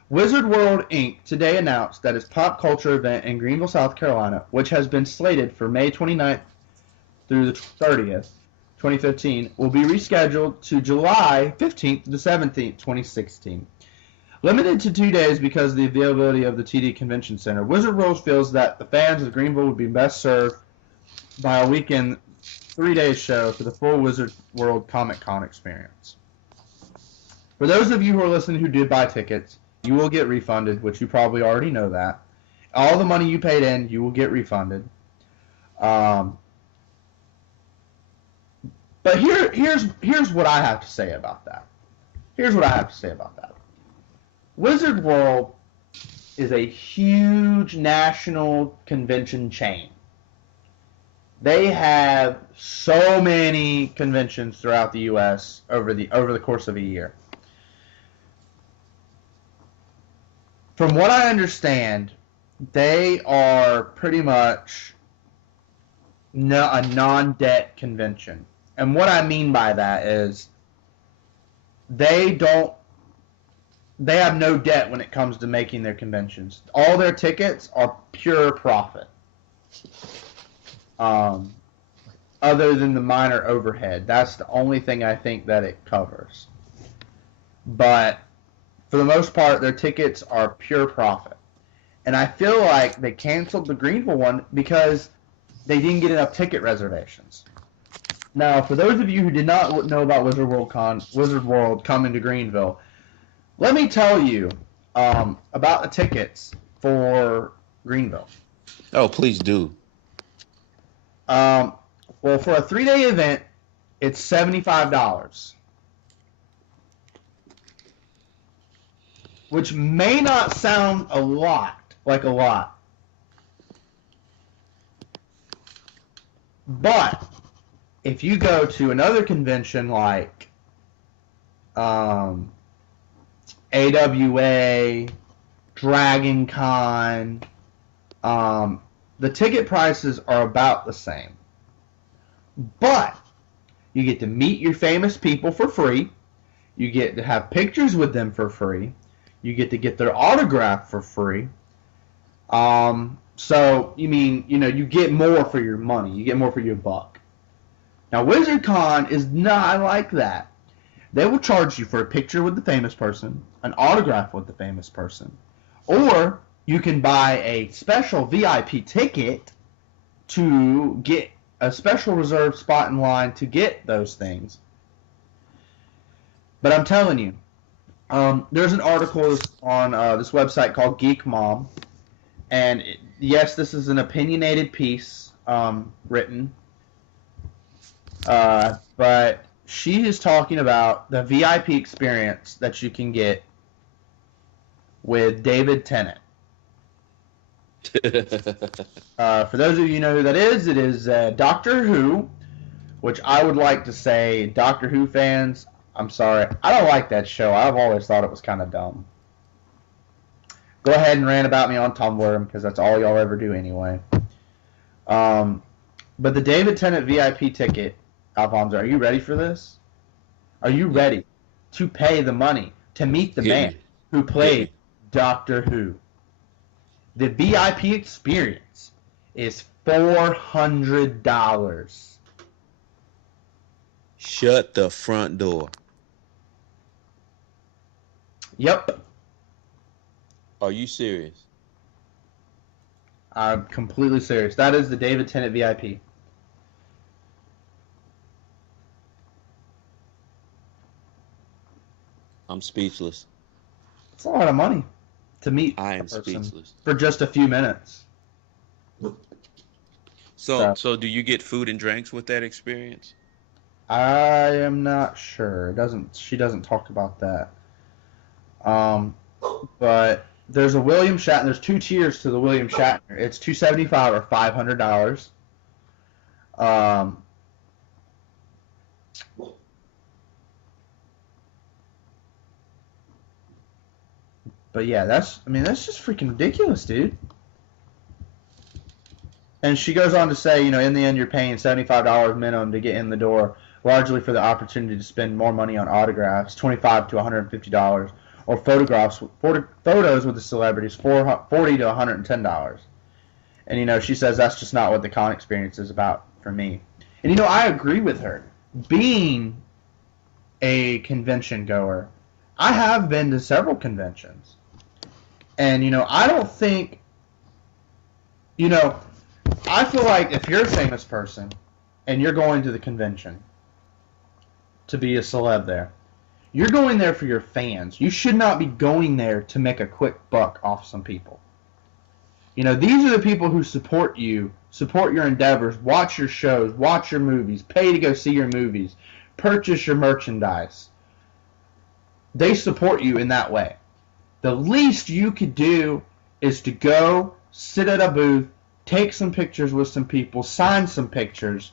Wizard World Inc. today announced that its pop culture event in Greenville, South Carolina, which has been slated for May 29th through the 30th, 2015, will be rescheduled to July 15th to 17th, 2016. Limited to 2 days because of the availability of the TD Convention Center, Wizard World feels that the fans of Greenville would be best served by a weekend 3-day show for the full Wizard World Comicon experience. For those of you who are listening who did buy tickets, you will get refunded, which you probably already know that. All the money you paid in, you will get refunded. But here's what I have to say about that. Here's what I have to say about that. Wizard World is a huge national convention chain. They have so many conventions throughout the U.S. over the course of a year. From what I understand, they are pretty much a non-debt convention. And what I mean by that is they have no debt when it comes to making their conventions. All their tickets are pure profit. Other than the minor overhead. That's the only thing I think that it covers. But for the most part, their tickets are pure profit. And I feel like they canceled the Greenville one because they didn't get enough ticket reservations. Now, for those of you who did not know about Wizard World coming to Greenville, let me tell you about the tickets for Greenville. Oh, please do. Well, for a 3-day event, it's $75. Which may not sound like a lot. But if you go to another convention like AWA, Dragon Con, the ticket prices are about the same. But you get to meet your famous people for free. You get to have pictures with them for free. You get to get their autograph for free. So, you get more for your money. You get more for your buck. Now, WizardCon is not like that. They will charge you for a picture with the famous person, an autograph with the famous person, or you can buy a special VIP ticket to get a special reserved spot in line to get those things. But I'm telling you, there's an article on this website called Geek Mom, and yes, this is an opinionated piece written, but she is talking about the VIP experience that you can get with David Tennant. For those of you who know who that is, it is Doctor Who, which I would like to say, Doctor Who fans, I'm sorry, I don't like that show. I've always thought it was kind of dumb. Go ahead and rant about me on Tumblr, because that's all y'all ever do anyway. But the David Tennant VIP ticket, Alfonso, are you ready for this? Are you ready to pay the money to meet the man who played Doctor Who? The VIP experience is $400. Shut the front door. Yep. Are you serious? I'm completely serious. That is the David Tennant VIP. I'm speechless. It's a lot of money to meet I am a person speechless. for just a few minutes. So do you get food and drinks with that experience? I am not sure. She doesn't talk about that. But there's a William Shatner. There's 2 tiers to the William Shatner. It's $275 or $500. But yeah, that's just freaking ridiculous, dude. And she goes on to say, in the end, you're paying $75 minimum to get in the door, largely for the opportunity to spend more money on autographs, $25 to $150, or photos with the celebrities, $40 to $110. And she says that's just not what the con experience is about for me. And I agree with her. Being a convention goer, I have been to several conventions. And I don't think I feel like if you're a famous person and you're going to the convention to be a celeb there, you're going there for your fans. You should not be going there to make a quick buck off some people. These are the people who support you, support your endeavors, watch your shows, watch your movies, pay to go see your movies, purchase your merchandise. They support you in that way. The least you could do is to go sit at a booth, take some pictures with some people, sign some pictures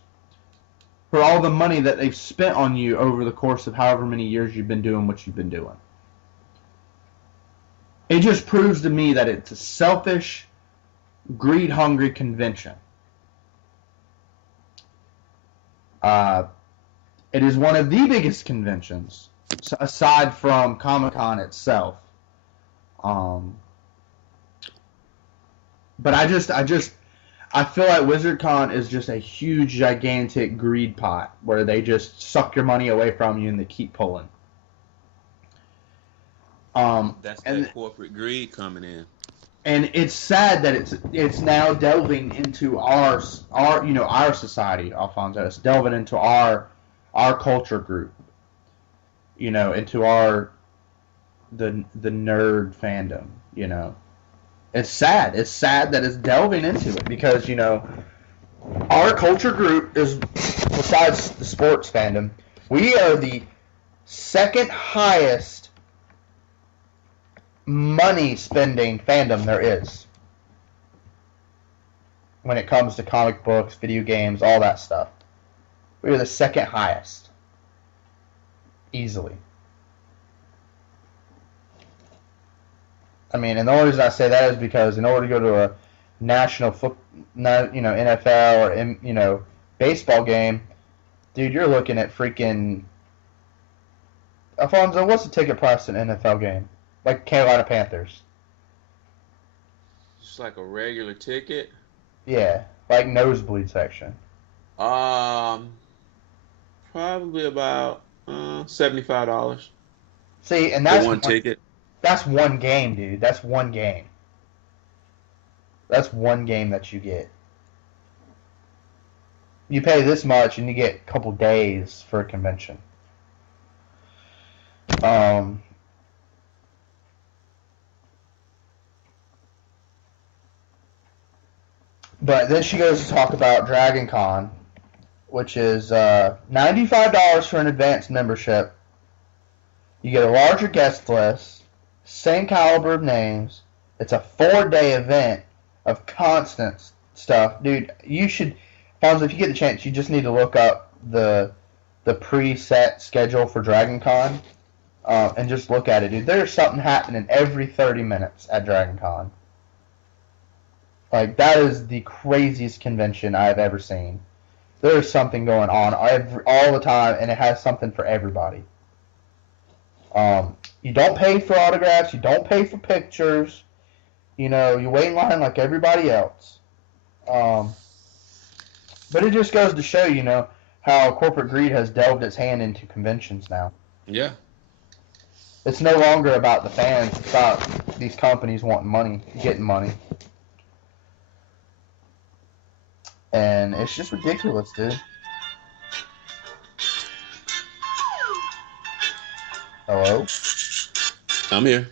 for all the money that they've spent on you over the course of however many years you've been doing what you've been doing. It just proves to me that it's a selfish, greed-hungry convention. It is one of the biggest conventions, aside from Comicon itself. But I feel like WizardCon is just a huge, gigantic greed pot where they just suck your money away from you and they keep pulling. That's that corporate greed coming in. And it's sad that it's now delving into our society, Alfonso. It's delving into our culture group. Into the nerd fandom. It's sad. It's sad that it's delving into it because our culture group is, besides the sports fandom, we are the second highest money spending fandom there is when it comes to comic books, video games, all that stuff. We are the second highest, easily. I mean, and the only reason I say that is because in order to go to a national NFL or baseball game, dude, you're looking at freaking. Alfonso, what's the ticket price in an NFL game? Like Carolina Panthers. Just like a regular ticket. Yeah, like nosebleed section. Probably about $75. See, and that's one ticket. That's one game, dude. That's one game. That's one game that you get. You pay this much and you get a couple days for a convention. But then she goes to talk about Dragon Con, which is $95 for an advanced membership. You get a larger guest list, same caliber of names. It's a 4-day event of constant stuff. Dude, you should, Fonzo, if you get the chance, you just need to look up the preset schedule for Dragon Con and just look at it, dude. There's something happening every 30 minutes at Dragon Con. Like, that is the craziest convention I've ever seen. There's something going on all the time, and it has something for everybody. You don't pay for autographs. You don't pay for pictures. You wait in line like everybody else. But it just goes to show, how corporate greed has delved its hand into conventions now. Yeah. It's no longer about the fans. It's about these companies wanting money, getting money. And it's just ridiculous, dude. Hello? I'm here.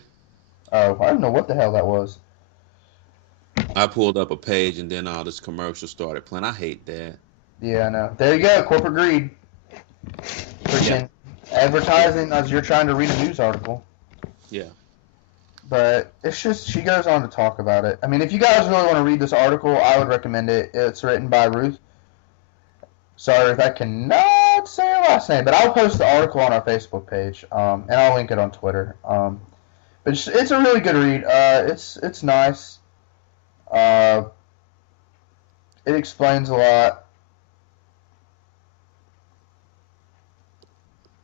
Oh, I don't know what the hell that was. I pulled up a page and then all this commercial started playing. I hate that. Yeah, I know. There you go, corporate greed. Freaking advertising as you're trying to read a news article. Yeah. But it's just, she goes on to talk about it. I mean, if you guys really want to read this article, I would recommend it. It's written by Ruth. Sorry if I cannot say her last name, but I'll post the article on our Facebook page, and I'll link it on Twitter. But it's a really good read. It's nice. It explains a lot.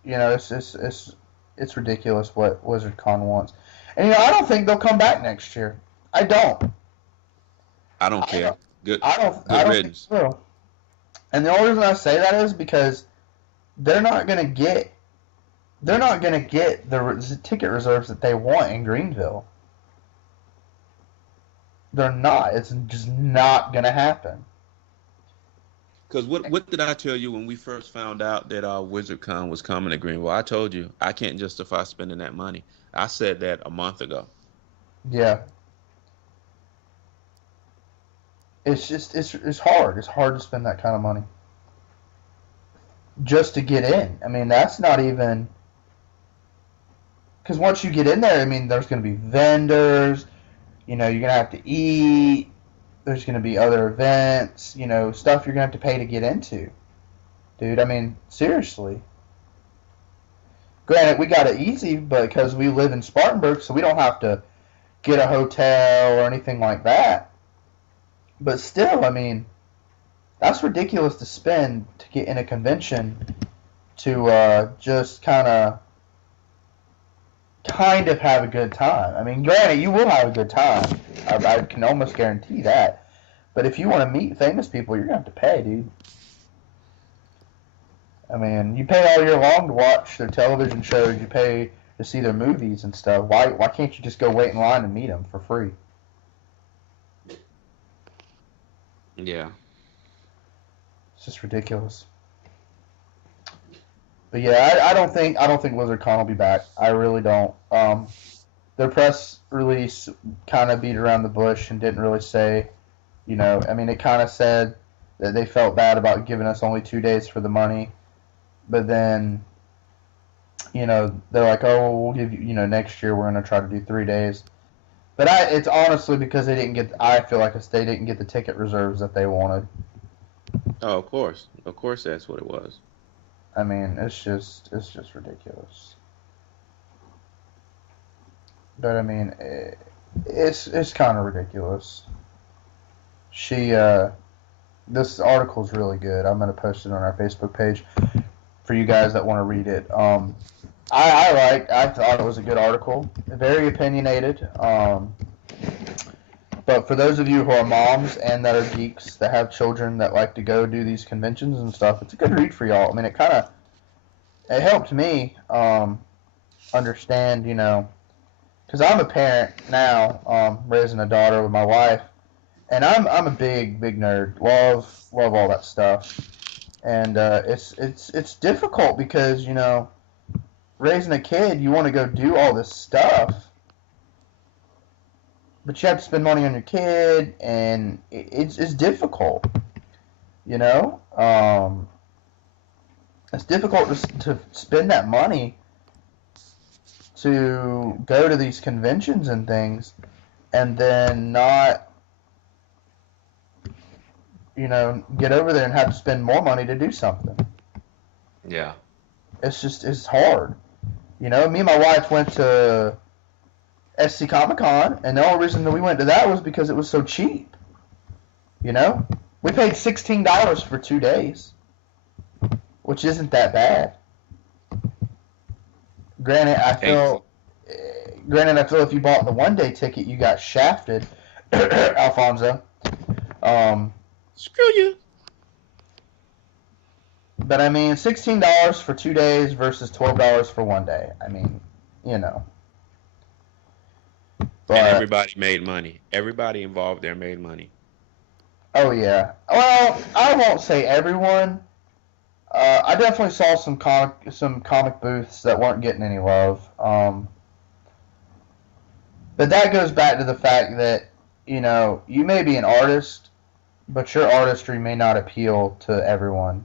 It's ridiculous what WizardCon wants. And I don't think they'll come back next year. I don't. I don't care. Good. I don't think so. And the only reason I say that is because they're not gonna get the ticket reserves that they want in Greenville. They're not. It's just not gonna happen. Because what did I tell you when we first found out that WizardCon was coming to Greenville? I told you I can't justify spending that money. I said that a month ago. Yeah. It's just it's hard. It's hard to spend that kind of money just to get in. I mean, that's not even. because once you get in there, I mean, there's going to be vendors. You're going to have to eat. There's going to be other events. Stuff you're going to have to pay to get into, dude. I mean, seriously. Granted, we got it easy because we live in Spartanburg, so we don't have to get a hotel or anything like that. But still, I mean, that's ridiculous to spend to get in a convention to just kind of have a good time. I mean, granted, you will have a good time. I can almost guarantee that. But if you want to meet famous people, you're going to have to pay, dude. I mean, you pay all year long to watch their television shows. You pay to see their movies and stuff. Why can't you just go wait in line and meet them for free? Yeah. It's just ridiculous. But yeah, I don't think WizardCon will be back. I really don't. Their press release kind of beat around the bush and didn't really say, I mean, it kind of said that they felt bad about giving us only 2 days for the money, but then, they're like, oh, we'll give you, next year we're gonna try to do 3 days. But it's honestly because they didn't get. I feel like they didn't get the ticket reserves that they wanted. Oh, of course, that's what it was. I mean, it's just ridiculous. But I mean, it's kind of ridiculous. This article's really good. I'm gonna post it on our Facebook page for you guys that want to read it. I thought it was a good article, very opinionated. But for those of you who are moms and that are geeks that have children that like to go do these conventions and stuff, it's a good read for y'all. I mean, it helped me understand, because I'm a parent now, raising a daughter with my wife, and I'm a big nerd. Love all that stuff, and it's difficult because raising a kid, you want to go do all this stuff. But you have to spend money on your kid, and it's difficult, It's difficult to spend that money to go to these conventions and things, and then not, get over there and have to spend more money to do something. Yeah. It's hard. Me and my wife went to SC Comicon, and the only reason that we went to that was because it was so cheap. We paid $16 for 2 days, which isn't that bad. Granted, I feel if you bought the 1 day ticket, you got shafted, Alfonso. Screw you. But I mean, $16 for 2 days versus $12 for 1 day. I mean, But, And everybody made money. Everybody involved there made money. Oh yeah. Well, I won't say everyone. I definitely saw some comic booths that weren't getting any love. But that goes back to the fact that you may be an artist, but your artistry may not appeal to everyone,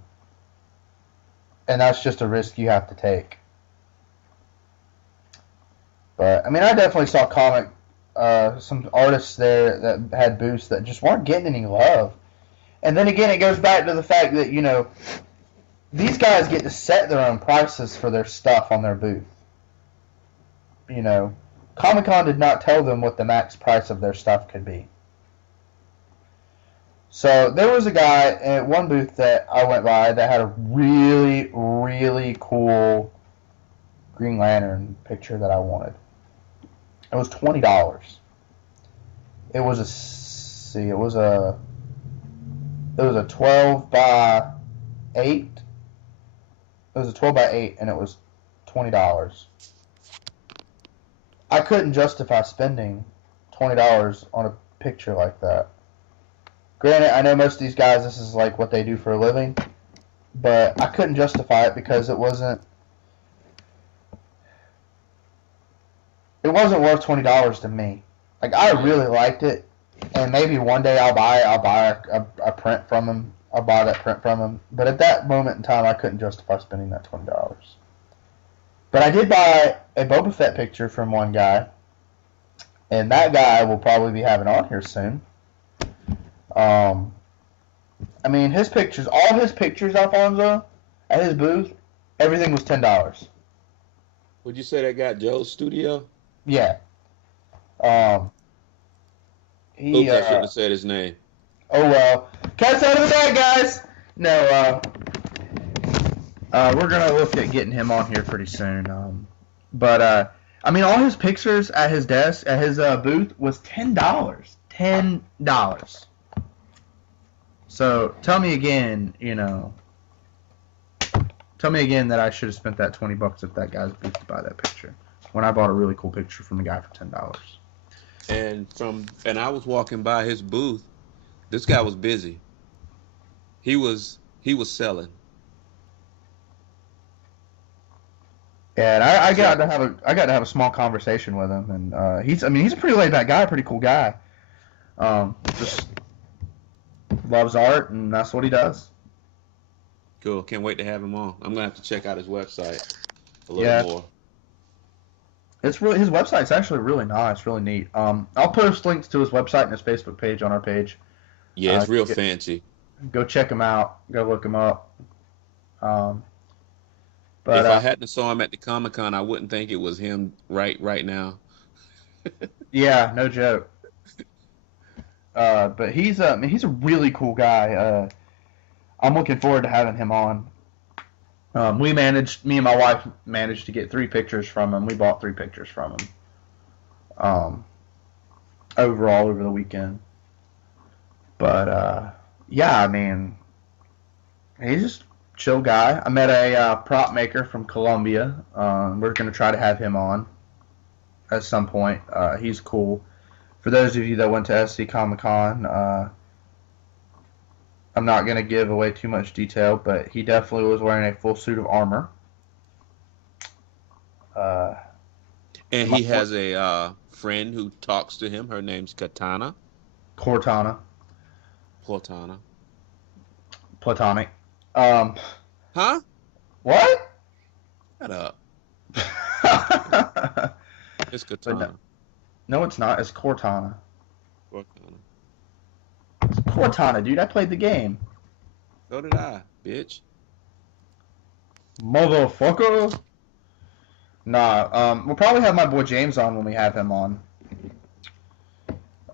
and that's just a risk you have to take. But I mean, I definitely saw some artists there that had booths that just weren't getting any love. And then again, it goes back to the fact that, these guys get to set their own prices for their stuff on their booth. Comicon did not tell them what the max price of their stuff could be. So there was a guy at one booth that I went by that had a really, really cool Green Lantern picture that I wanted. It was $20. It was a 12 by 8. It was a 12 by 8, and it was $20. I couldn't justify spending $20 on a picture like that. Granted, I know most of these guys, this is like what they do for a living, but I couldn't justify it because it wasn't worth $20 to me. Like, I really liked it, and maybe one day I'll buy a print from him. I'll buy that print from him. But at that moment in time, I couldn't justify spending that $20. But I did buy a Boba Fett picture from one guy, and that guy will probably be having on here soon. Um, I mean, his pictures, all his pictures, Alfonso, at his booth, everything was $10. Would you say that got Joe's studio? Yeah. Um, he, Oops, I shouldn't have said his name. oh well. Cat's out of the bag, guys! No, we're gonna look at getting him on here pretty soon. But I mean, all his pictures at his desk, at his booth, was $10. $10. So tell me again, tell me again that I should have spent that $20 at that guy's booth to buy that picture when I bought a really cool picture from the guy for $10. And I was walking by his booth. This guy was busy. He was selling. Yeah, and I got So to have a small conversation with him, and he's a pretty laid back guy, pretty cool guy. Just loves art, and that's what he does. cool. Can't wait to have him on. I'm gonna have to check out his website a little Yeah, more. it's really his website's actually really nice, really neat. I'll post links to his website and his Facebook page on our page. Yeah, it's real Get, fancy. go check him out. Go look him up. Um, but If I hadn't saw him at the Comicon, I wouldn't think it was him right now. yeah, no joke. But he's a really cool guy. I'm looking forward to having him on. Me and my wife managed to get 3 pictures from him. We bought 3 pictures from him. Um, Overall over the weekend. But yeah, I mean, he's just a chill guy. I met a prop maker from Colombia. We're gonna try to have him on at some point. He's cool. For those of you that went to SC Comic Con, I'm not gonna give away too much detail, but he definitely was wearing a full suit of armor. Uh, And my he has a friend who talks to him. Her name's Katana. Cortana, Cortana. platonic. Huh? What? Shut up. It's But no, Katana. no, it's not. It's Cortana. Cortana. It's Cortana, dude. I played the game. So did I, bitch. Motherfucker. Nah, we'll probably have my boy James on when we have him on.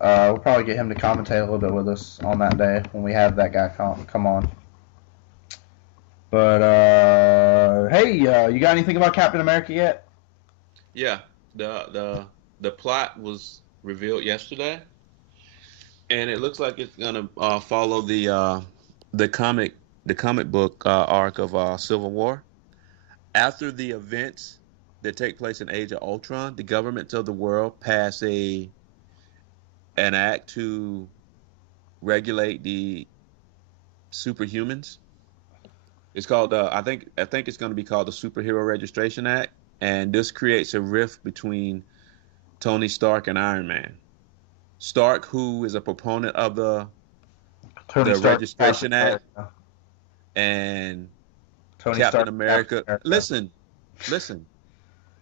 We'll probably get him to commentate a little bit with us on that day when we have that guy come on. But, hey, you got anything about Captain America yet? Yeah. The plot was revealed yesterday, and it looks like it's gonna follow the comic book arc of Civil War. After the events that take place in Age of Ultron, the governments of the world pass an act to regulate the superhumans. It's called I think it's going to be called the Superhero Registration Act, and this creates a rift between Tony Stark and Iron Man. Stark, who is a proponent of Tony the Stark, Captain Registration Act, America. and Tony Captain Stark, Captain America. America. Listen.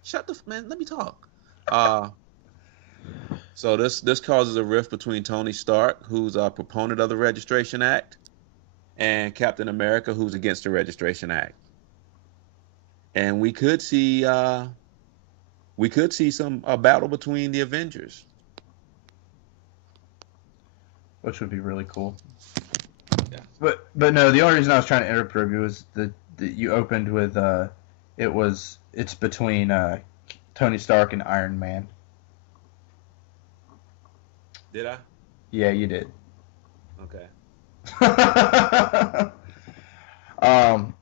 Shut the man. Let me talk. Uh, so this causes a rift between Tony Stark, who's a proponent of the Registration Act, and Captain America, who's against the Registration Act. And we could see some a battle between the Avengers. Which would be really cool. Yeah. But no, the only reason I was trying to interrupt you was that you opened with it's between Tony Stark and Iron Man. Did I? Yeah, you did. Okay. um,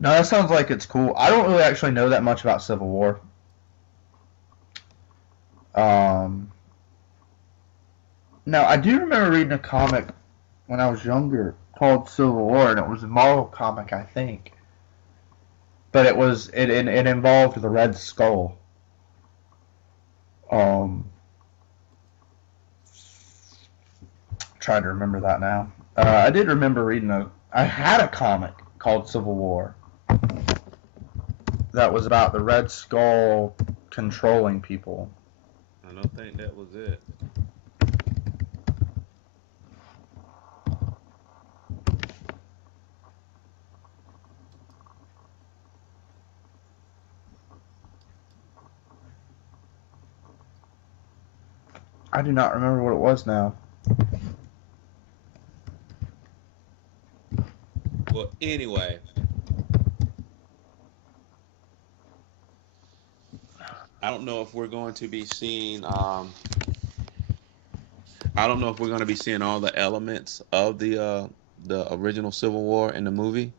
no, that sounds like it's cool. I don't really actually know that much about Civil War. Um, Now I do remember reading a comic when I was younger called Civil War, and it was a Marvel comic, I think. But it involved the Red Skull. Um, Trying to remember that now. I did remember reading I had a comic called Civil War. that was about the Red Skull controlling people. I don't think that was it. I do not remember what it was now. Well, anyway, I don't know if we're going to be seeing. I don't know if we're going to be seeing all the elements of the original Civil War in the movie.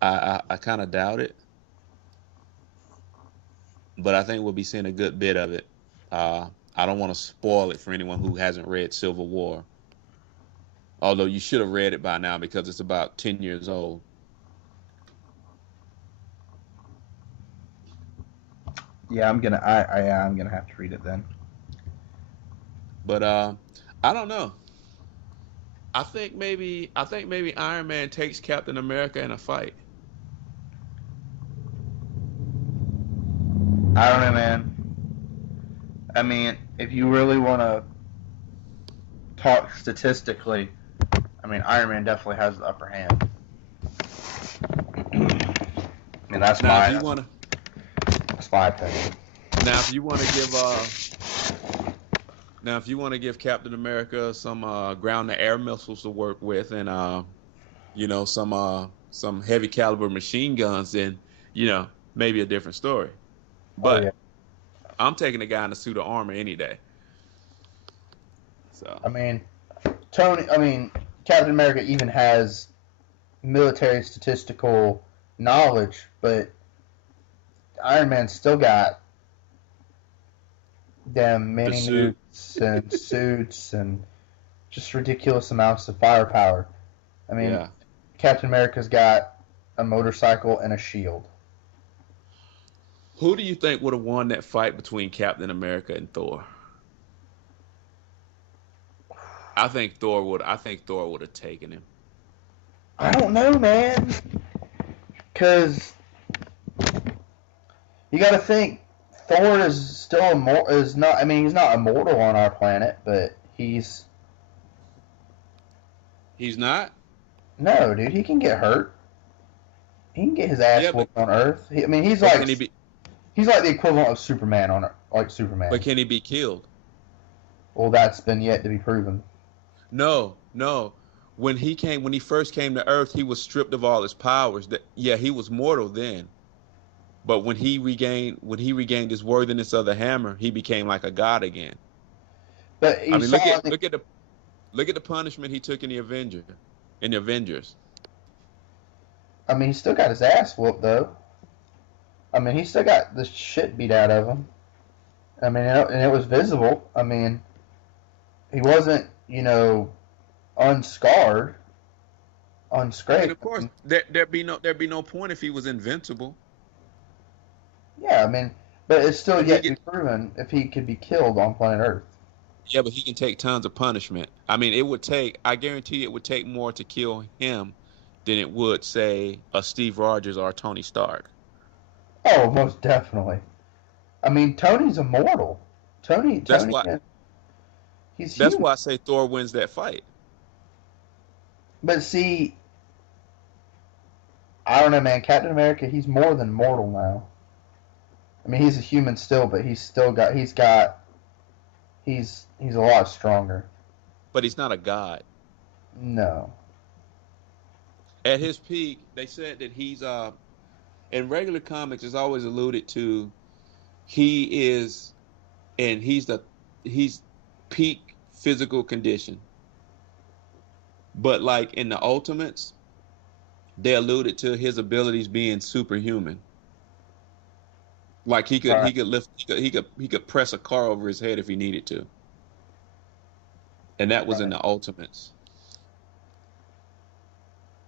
I kind of doubt it, but I think we'll be seeing a good bit of it. I don't want to spoil it for anyone who hasn't read Civil War, although you should have read it by now because it's about 10 years old. Yeah, I'm gonna have to read it then. But I don't know. I think maybe Iron Man takes Captain America in a fight. I don't know, man. I mean, if you really want to talk statistically, I mean, Iron Man definitely has the upper hand. I mean, Now, if you want to that's my opinion. now if you want to give now if you want to give Captain America some ground to air missiles to work with and some heavy caliber machine guns, then maybe a different story. Oh yeah. But I'm taking a guy in a suit of armor any day. So I mean, Tony. I mean, Captain America even has military statistical knowledge, but Iron Man still got them the mini suit, nukes and suits and just ridiculous amounts of firepower. I mean, yeah. Captain America's got a motorcycle and a shield. Who do you think would have won that fight between Captain America and Thor? I think Thor would have taken him. I don't know, man, because you got to think Thor is still is not. I mean, he's not immortal on our planet, but he's He's not. no, dude. He can get hurt. He can get his ass Yeah, but whooped on Earth. I mean, but can he be? he's like the equivalent of Superman on like But Superman. can he be killed? Well, that's been yet to be proven. No, no. When he first came to Earth, he was stripped of all his powers. That yeah, he was mortal then. But when he regained his worthiness of the hammer, he became like a god again. But I you mean, saw, look at the punishment he took in the Avengers. I mean, he still got his ass whooped though. I mean, he still got the shit beat out of him. I mean, and it was visible. I mean, he wasn't, unscarred, I mean, unscraped. of course, there'd be no point if he was invincible. Yeah, I mean, but it's still But he yet to be get proven if he could be killed on planet Earth. Yeah, but he can take tons of punishment. I mean, I guarantee it would take more to kill him than it would, say, a Steve Rogers or a Tony Stark. Oh, most definitely. I mean, Tony's immortal. That's Tony, why he's that's human. why I say Thor wins that fight. But see, I don't know, man. Captain America, he's more than mortal now. I mean, he's a human still, but he's a lot stronger. But he's not a god. No. At his peak, they said that he's in regular comics it's always alluded to he is and he's peak physical condition. But like in the Ultimates, they alluded to his abilities being superhuman. Like he could Right. he could lift he could press a car over his head if he needed to. And that was in Right. the Ultimates.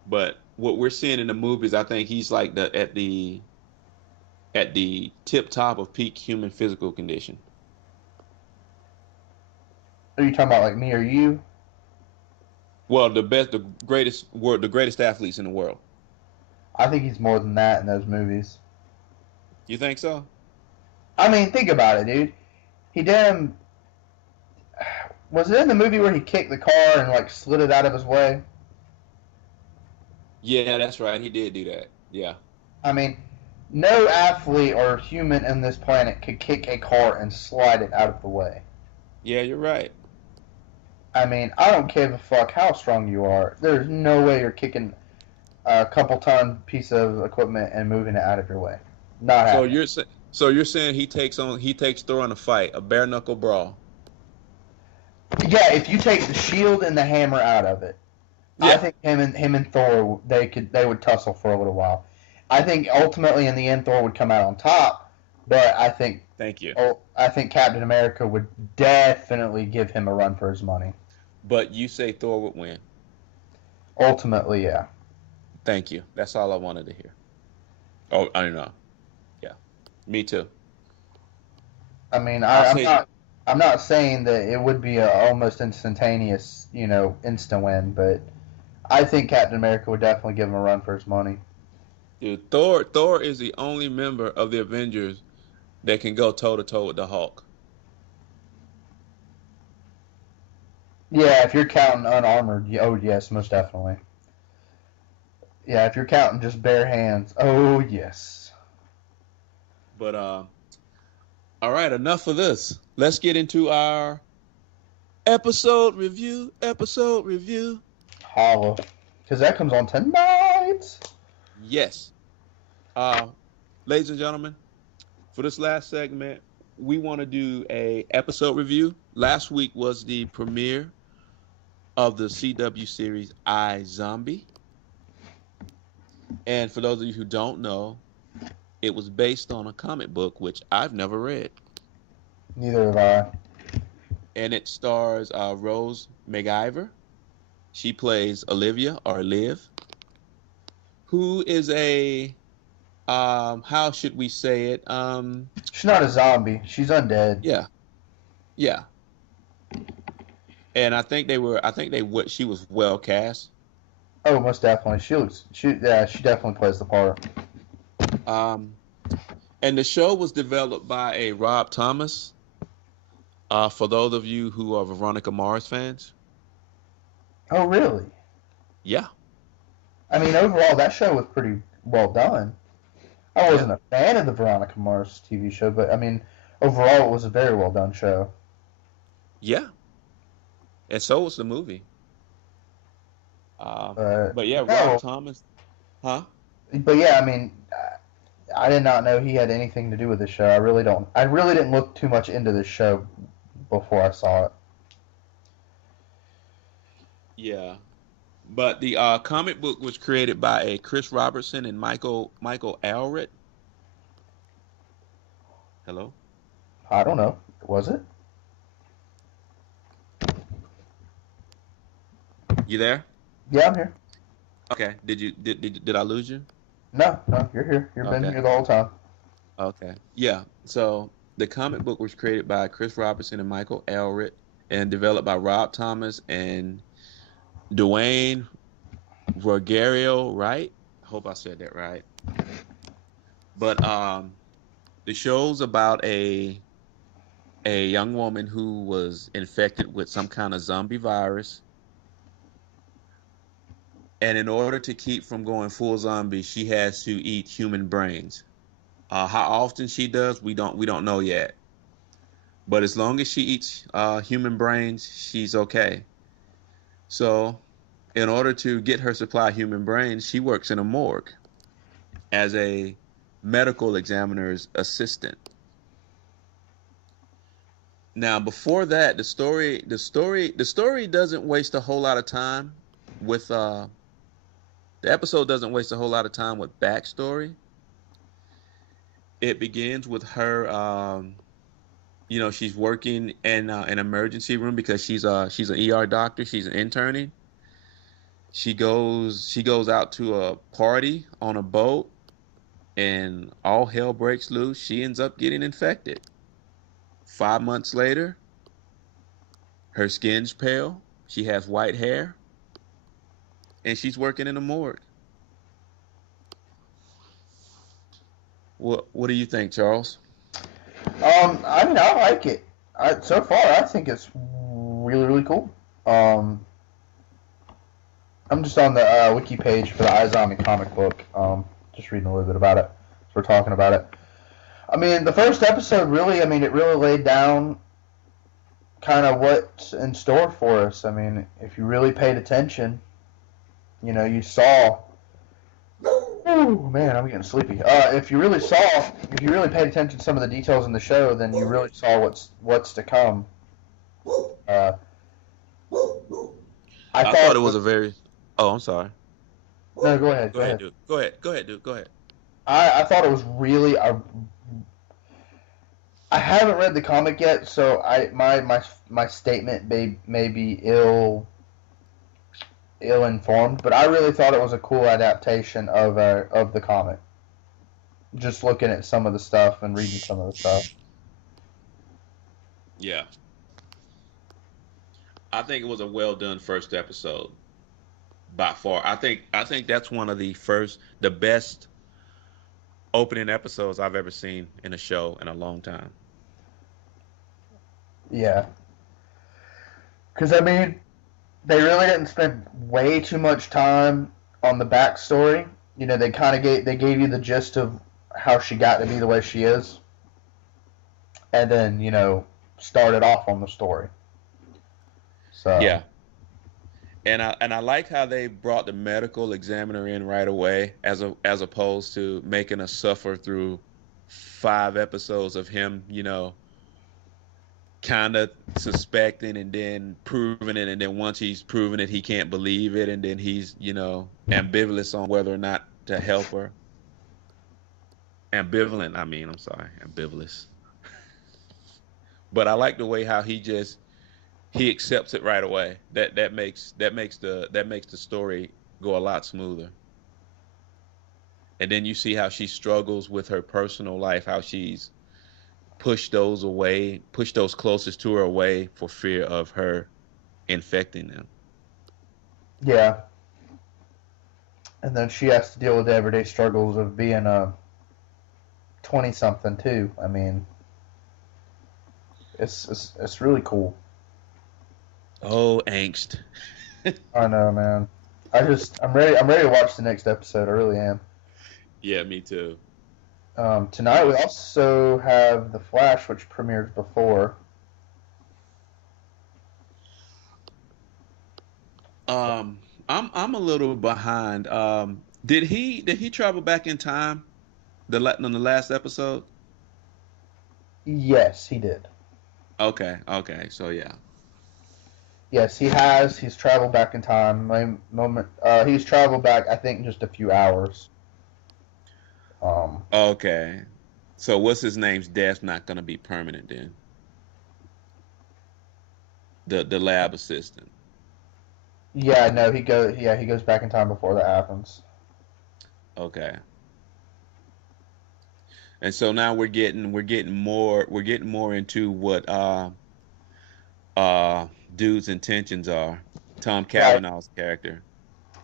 But what we're seeing in the movies, I think he's like at the tip top of peak human physical condition. Are you talking about like me or you? Well, the greatest athletes in the world. I think he's more than that in those movies. You think so? I mean, think about it, dude. He damn was it in the movie where he kicked the car and like slid it out of his way? Yeah, that's right. He did do that. Yeah. I mean, no athlete or human in this planet could kick a car and slide it out of the way. Yeah, you're right. I mean, I don't give a fuck how strong you are. There's no way you're kicking a couple ton piece of equipment and moving it out of your way. Not So happening. you're saying he takes Thor in a fight, a bare knuckle brawl. Yeah, if you take the shield and the hammer out of it, I Yeah. think him and Thor they would tussle for a little while. I think ultimately in the end Thor would come out on top, but Thank you. I think Captain America would definitely give him a run for his money. But you say Thor would win. Ultimately, yeah. Thank you. That's all I wanted to hear. Oh, I know. Yeah. Me too. I mean, I'll say I'm not saying that it would be a almost instantaneous, instant win, but I think Captain America would definitely give him a run for his money. dude, Thor is the only member of the Avengers that can go toe to toe with the Hulk. Yeah, if you're counting unarmored, oh yes, most definitely. Yeah, if you're counting just bare hands, oh yes. But all right, enough of this. Let's get into our episode review. Episode review. Holla, because that comes on tonight. Yes. Uh ladies and gentlemen, for this last segment, we want to do a episode review. Last week was the premiere of the CW series I Zombie. And for those of you who don't know, it was based on a comic book which I've never read. Neither have I. And it stars Rose McIver. She plays Olivia or Liv, who is a how should we say it? She's not a zombie. She's undead. Yeah, yeah. And I think they what she was well cast. Oh, most definitely. Yeah, she definitely plays the part. Um, and the show was developed by a Rob Thomas. For those of you who are Veronica Mars fans, Oh, really? yeah, I mean, overall, that show was pretty well done. I yeah, wasn't a fan of the Veronica Mars TV show, but I mean, overall, it was a very well done show. yeah. And so was the movie. Uh, But but yeah, Rob no, Thomas, huh? but yeah, I mean, I did not know he had anything to do with the show. I really don't. I really didn't look too much into this show before I saw it. Yeah. But the comic book was created by a Chris Robertson and Michael Allred. Hello, I don't know. Was it? you there? Yeah, I'm here. Okay. Did I lose you? No, no, you're here. You've been Okay. here the whole time. Okay. Yeah. So the comic book was created by Chris Robertson and Michael Allred and developed by Rob Thomas and Dwayne Rogerio, right? I hope I said that right. But the show's about a young woman who was infected with some kind of zombie virus. And in order to keep from going full zombie, she has to eat human brains. How often she does, we don't know yet. But as long as she eats human brains, she's okay. So, in order to get her supply of human brains, she works in a morgue as a medical examiner's assistant. Now, before that, the story doesn't waste a whole lot of time with the episode doesn't waste a whole lot of time with backstory. It begins with her she's working in an emergency room because she's an ER doctor. She's an interning. She goes out to a party on a boat, and all hell breaks loose. She ends up getting infected. 5 months later, her skin's pale. She has white hair, and she's working in a morgue. What do you think, Charles? I mean, I like it. So far, I think it's really, really cool. Um, I'm just on the wiki page for the iZombie comic book. Just reading a little bit about it. So we're talking about it. I mean, the first episode really, I mean, it really laid down kind of what's in store for us. I mean, if you really paid attention, you saw. Oh man, I'm getting sleepy. If you really paid attention to some of the details in the show, then you really saw what's to come. Uh, I I thought thought it it was was. a very. Oh, I'm sorry. No, go ahead. Go Go ahead, ahead. dude. Go ahead. Go ahead, dude. Go ahead. I thought it was really. I haven't read the comic yet, so my statement may be ill informed, but I really thought it was a cool adaptation of the comic. Just looking at some of the stuff and reading some of the stuff. Yeah, I think it was a well done first episode by far. I think that's one of the best opening episodes I've ever seen in a show in a long time. Yeah, because I mean, they really didn't spend way too much time on the backstory. They gave you the gist of how she got to be the way she is, and then started off on the story. So Yeah, and I like how they brought the medical examiner in right away, as opposed to making us suffer through 5 episodes of him, kind of suspecting and then proving it, and then once he's proven it, he can't believe it, and then he's ambivalent on whether or not to help her. Ambivalent, I mean, I'm sorry, ambivalent. But I like the way how he accepts it right away. That makes the story go a lot smoother. And then you see how she struggles with her personal life, how she's pushed those closest to her away for fear of her infecting them. yeah, and then she has to deal with the everyday struggles of being a 20 something too. I mean, it's really cool. Oh, angst. I know, man. I'm ready to watch the next episode. I really am. Yeah, me too. Tonight we also have The Flash, which premieres before. Um, I'm a little behind. Did he travel back in time on the last episode? Yes, he did. Okay, okay, so yeah. Yes, he has. He's traveled back in time. He's traveled back. I think just a few hours. Um, Okay. So what's his name's death not gonna be permanent then? The lab assistant. yeah, no, he goes. Yeah, he goes back in time before that happens. Okay. And so now we're getting more into what uh dude's intentions are. Tom Right. Cavanaugh's character.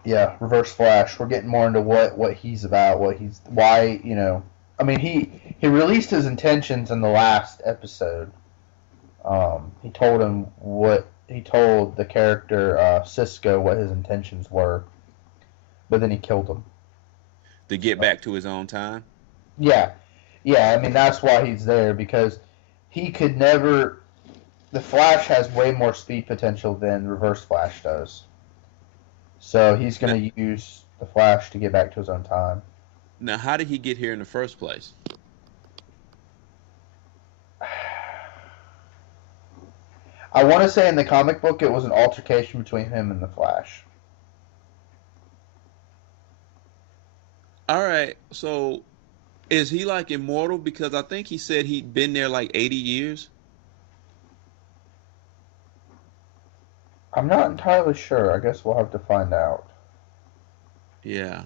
Yeah, Reverse Flash. We're getting more into what he's about. What he's why. I mean, he released his intentions in the last episode. He told the character Cisco what his intentions were, but then he killed him. To get So back to his own time. yeah, yeah. I mean that's why he's there because he could never. The Flash has way more speed potential than Reverse Flash does, so he's Now, going to use the Flash to get back to his own time. now how did he get here in the first place? I want to say in the comic book it was an altercation between him and the Flash. All right. So is he like immortal? Because I think he said he'd been there like 80 years. I'm not entirely sure. I guess we'll have to find out. Yeah.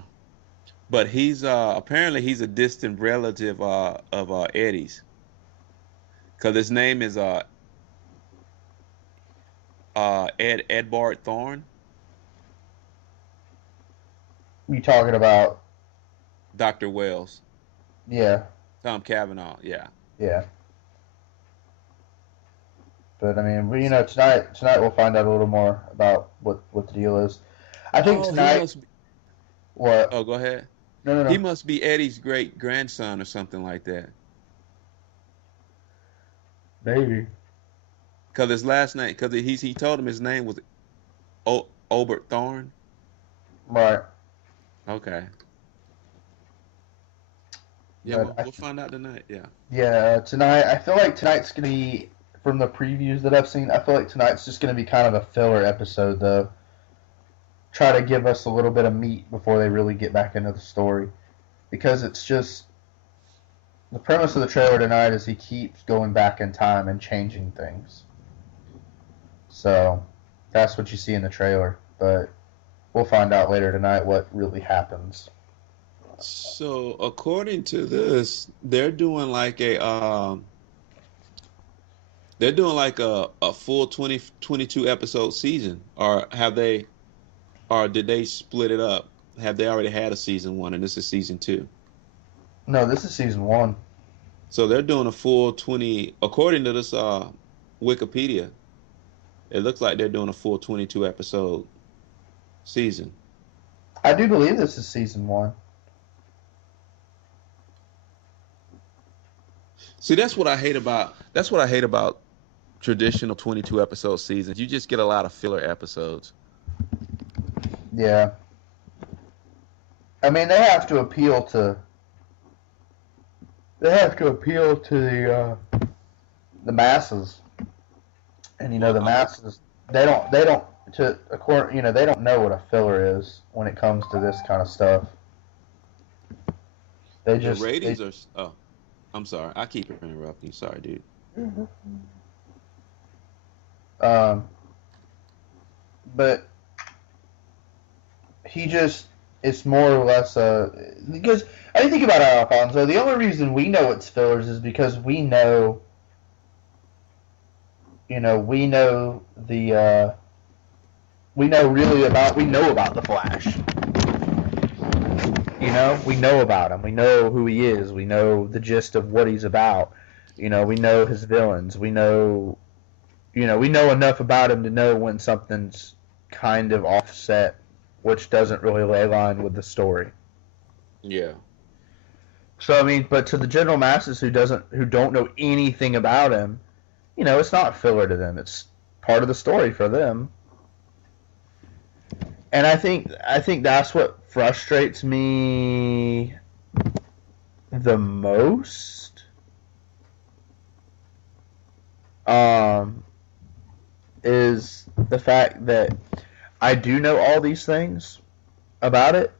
But he's apparently he's a distant relative of Eddie's. Cause his name is Edbart Thorne, You talking about? Dr. Wells. Yeah. Tom Cavanaugh. Yeah. Yeah. But I mean, So, tonight we'll find out a little more about what the deal is. I think oh, he tonight. must. Be, What? oh, go ahead. No, no, He no. must be Eddie's great grandson or something like that. Maybe. Cause his last name, cause he told him his name was Obert Thorne. Right. Okay. Yeah, But we'll find out tonight. Yeah. yeah, tonight I feel like tonight's gonna be from the previews that I've seen. I feel like tonight's just gonna be kind of a filler episode, though. Try to give us a little bit of meat before they really get back into the story, because it's just the premise of the trailer tonight is he keeps going back in time and changing things. So that's what you see in the trailer, but we'll find out later tonight what really happens. So according to this, they're doing like a full 2022 episode season, or have they, or did they split it up? Have they already had a season one and this is season two? No, this is season one. So they're doing a full 20, according to this Wikipedia, it looks like they're doing a full 22 episode season. I do believe this is season one. See, that's what I hate about traditional 22 episode seasons. You just get a lot of filler episodes. Yeah, I mean they have to appeal to the masses, and Well, the I'm masses they don't to accord they don't know what a filler is when it comes to this kind of stuff. They the just they ratings are. Oh, I'm sorry. I keep interrupting you. Sorry, dude. um but he just it's more or less because I didn't think about it, Alfonso. The only reason we know it's fillers is because we know the we know about the Flash. We know about him. We know who he is. We know the gist of what he's about. We know his villains. We know enough about him to know when something's kind of offset, which doesn't really lay line with the story. Yeah. So I mean, but to the general masses who don't know anything about him, it's not filler to them. It's part of the story for them. And I think that's what frustrates me the most. Um, is the fact that I do know all these things about it,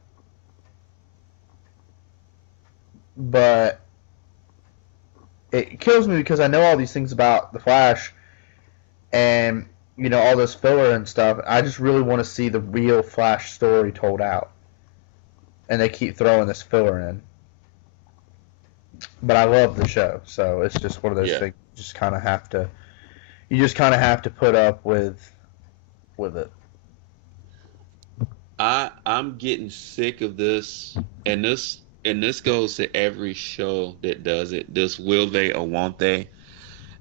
but it kills me because I know all these things about the Flash and all this filler and stuff. I just really want to see the real Flash story told out, and they keep throwing this filler in. But I love the show, so it's just one of those Yeah. things. You just kind of have to put up with it. I'm getting sick of this, and this goes to every show that does it. This will they or won't they?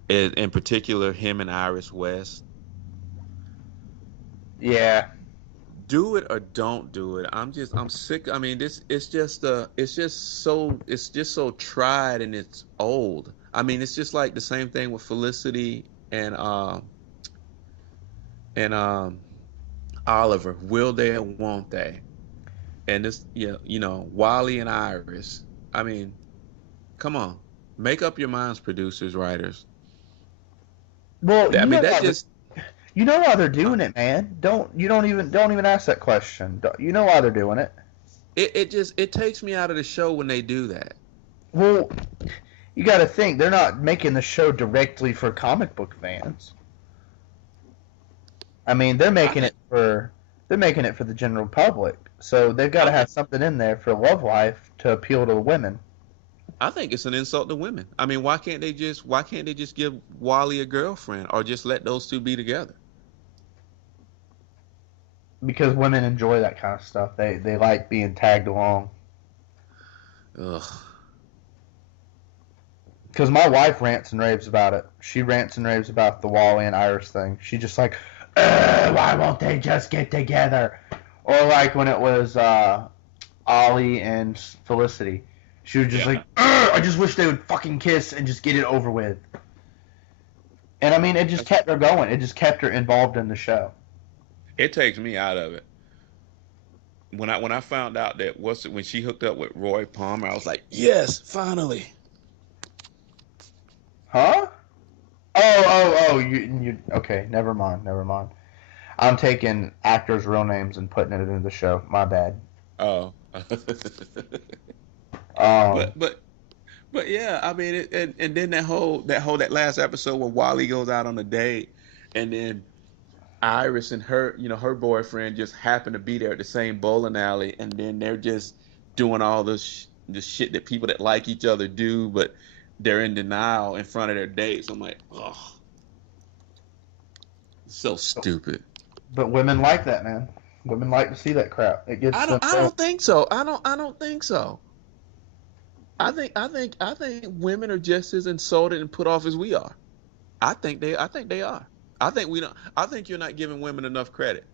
In particular, him and Iris West. Yeah, Do it or don't do it. I'm sick. I mean, this it's just so tried and it's old. I mean, it's just like the same thing with Felicity and Oliver. Will they or won't they? And this, Wally and Iris. I mean, come on, make up your minds, producers, writers. well, I mean, that just you know why they're huh? doing it, man. Don't even ask that question. You know why they're doing it. It takes me out of the show when they do that. Well, you got to think they're not making the show directly for comic book fans. I mean, I think they're making it for the general public. So they've got I to have think something in there for love life to appeal to the women. I think it's an insult to women. I mean, why can't they just give Wally a girlfriend or just let those two be together? Because women enjoy that kind of stuff. They like being tagged along. Ugh. Because my wife rants and raves about it. She rants and raves about the Wally and Iris thing. She just like, why won't they just get together? Or like when it was Ollie and Felicity. She was just Yeah. like, I just wish they would fucking kiss and just get it over with. And I mean, it just kept her going. It just kept her involved in the show. It takes me out of it. When I found out that when she hooked up with Roy Palmer, I was like, yes, finally. Huh? Oh, you. Okay, never mind, never mind. I'm taking actors' real names and putting it into the show. My bad. Oh. Um, but but but yeah, I mean, and then that last episode where Wally goes out on a date, and then Iris and her boyfriend just happen to be there at the same bowling alley, and then they're just doing all the shit that people that like each other do, but they're in denial in front of their dates. I'm like, oh, so stupid. but women like that, man. Women like to see that crap. It gets them. I don't think so. I don't think so. I think women are just as insulted and put off as we are. I think they are. I think we don't. I think you're not giving women enough credit.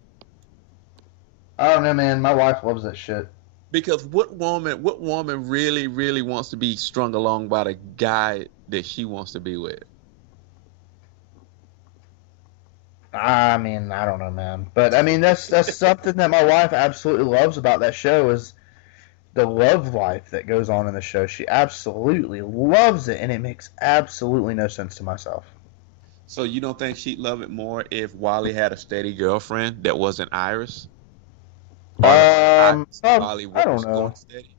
I don't know, man. My wife loves that shit. Because what woman really wants to be strung along by the guy that she wants to be with? I mean, I don't know, man. But I mean, that's something that my wife absolutely loves about that show is the love life that goes on in the show. She absolutely loves it, and it makes absolutely no sense to myself. So you don't think she'd love it more if Wally had a steady girlfriend that wasn't Iris, or if Wally I don't was going know. steady?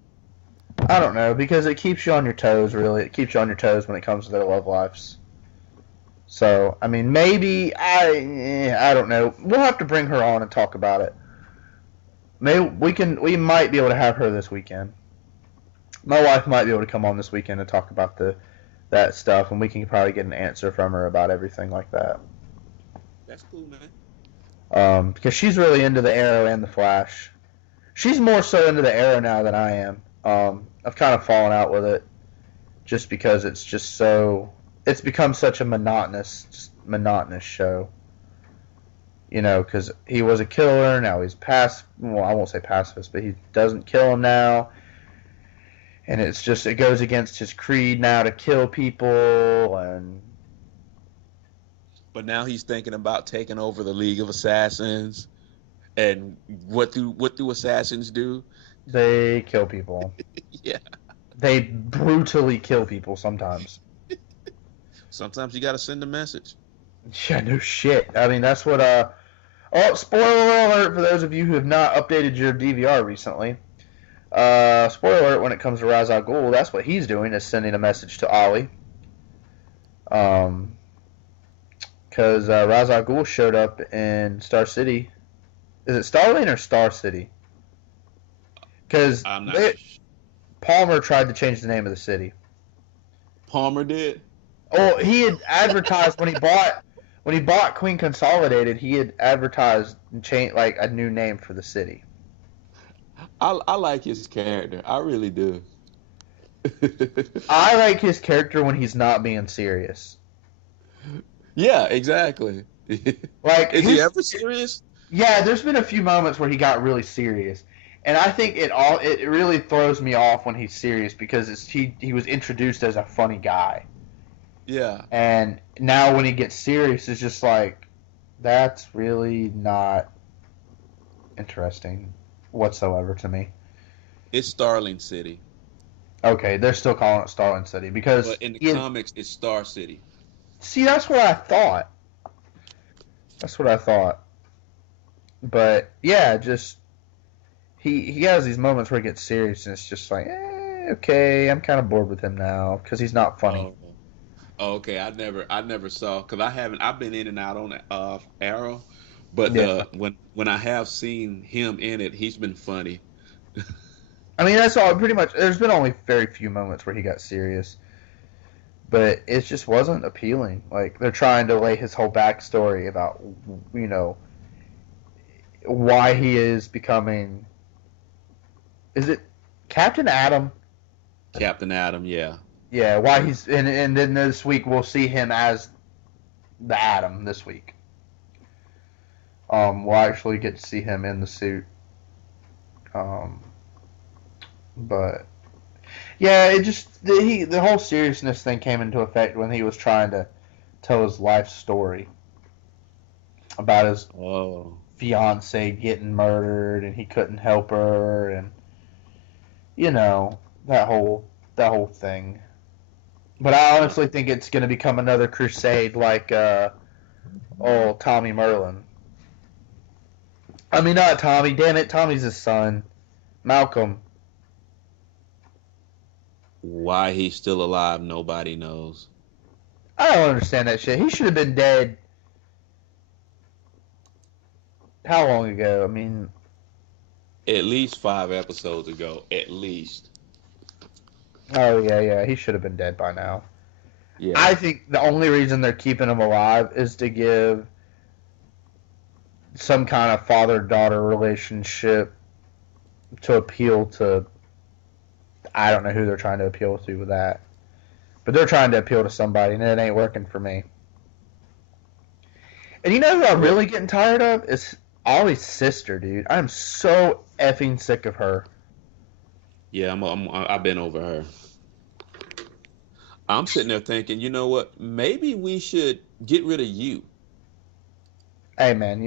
I don't know because it keeps you on your toes. Really, it keeps you on your toes when it comes to their love lives. So, I mean, maybe I don't know. We'll have to bring her on and talk about it. Maybe we might be able to have her this weekend. My wife might be able to come on this weekend and talk about that stuff, and we can probably get an answer from her about everything like that. That's cool, man. Because she's really into the Arrow and the Flash. She's more so into the Arrow now than I am. I've kind of fallen out with it just because it's become such a monotonous show. You know, because he was a killer, now he's well, I won't say pacifist, but he doesn't kill him now. And it goes against his creed now to kill people, and But now he's thinking about taking over the League of Assassins. And what do assassins do? they kill people. Yeah. They brutally kill people sometimes. Sometimes you got to send a message. Yeah, no shit. I mean, that's what, oh, spoiler alert for those of you who have not updated your DVR recently. Spoiler alert when it comes to Ra's al Ghul, that's what he's doing, is sending a message to Ollie. Because Ra's al Ghul showed up in Star City. Is it Starlane or Star City? Because I'm not. Palmer tried to change the name of the city. Palmer did. Oh, he had advertised when he bought Queen Consolidated. He had advertised and changed like a new name for the city. I like his character. I really do. I like his character when he's not being serious. Yeah, exactly. Like Is he ever serious? Yeah, there's been a few moments where he got really serious, and I think it really throws me off when he's serious because he was introduced as a funny guy, Yeah. and now when he gets serious, it's just like that's really not interesting whatsoever to me. It's Starling City. Okay, they're still calling it Starling City because But in the comics, it's Star City. see, that's what I thought. That's what I thought. But yeah, just he has these moments where he gets serious, and it's just like, okay, I'm kind of bored with him now because he's not funny. Oh, okay. I never saw because I've been in and out on Arrow, but Yeah, when I have seen him in it, he's been funny. I mean that's all. Pretty much, there's been only very few moments where he got serious, but it just wasn't appealing. Like they're trying to lay his whole backstory about, you know, why he is becoming. Is it Captain Adam? Captain Adam, yeah. Yeah, why he's and then this week we'll see him as the Atom this week. We'll actually get to see him in the suit. Um, but yeah, it just the whole seriousness thing came into effect when he was trying to tell his life story about his Oh, fiance getting murdered and he couldn't help her and you know that whole thing. But I uh, honestly think it's going to become another crusade like Tommy Merlin. I mean, not Tommy. Damn it, Tommy's his son, Malcolm. why he's still alive, nobody knows. I don't understand that shit. He should have been dead. How long ago? I mean, At least 5 episodes ago, at least. oh yeah, he should have been dead by now. Yeah. I think the only reason they're keeping him alive is to give some kind of father-daughter relationship to appeal to. I don't know who they're trying to appeal to with that, but they're trying to appeal to somebody, and it ain't working for me. And you know who I'm Well, really getting tired of is Ollie's sister, dude. I'm so effing sick of her. yeah, I've been over her. I'm sitting there thinking, you know what? Maybe we should get rid of you. Hey man,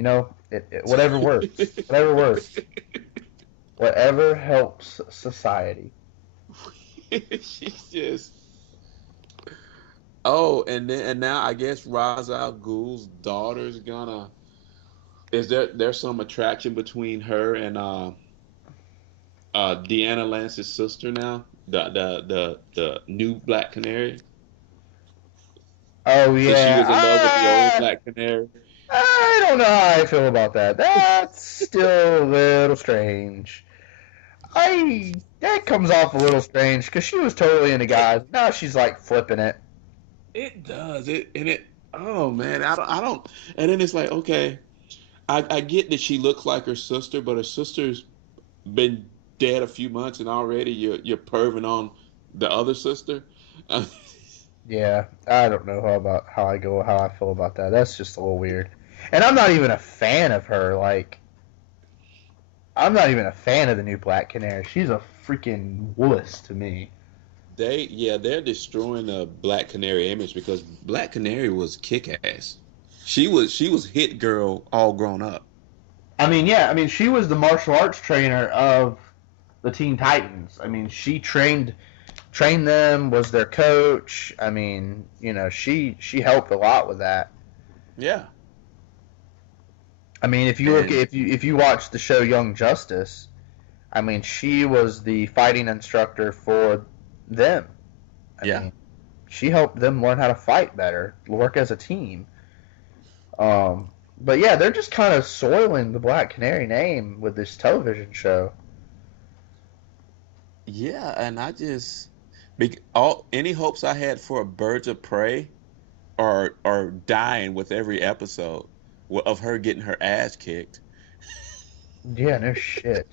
whatever works, whatever works, whatever helps society. She's just. Oh, and now I guess Ra's al Ghul's daughter's gonna. Is there's some attraction between her and Deanna Lance's sister now? The new Black Canary, Oh because she yeah, was in love with the old Black Canary. I don't know how I feel about that. That's still a little strange. I That comes off a little strange because she was totally into It guys. Now she's like flipping it. it does it and it. Oh man, I don't. And then it's like, okay, I get that she looks like her sister, but her sister's been dead a few months, and already you're perving on the other sister. Uh, Yeah, I don't know how I feel about that. That's just a little weird. And I'm not even a fan of her. Like I'm not even a fan of the new Black Canary. She's a freaking wuss to me. they're destroying the Black Canary image because Black Canary was kick ass. She was hit girl all grown up. I mean, yeah, I mean she was the martial arts trainer of the Teen Titans. I mean, she trained them, was their coach. I mean, she helped a lot with that. Yeah, I mean, if you look and if you watch the show Young Justice, I mean, she was the fighting instructor for them. I yeah, mean, she helped them learn how to fight better, work as a team. But yeah, they're just kind of soiling the Black Canary name with this television show. yeah, and all any hopes I had for Birds of Prey are dying with every episode of her getting her ass kicked. Yeah, no shit.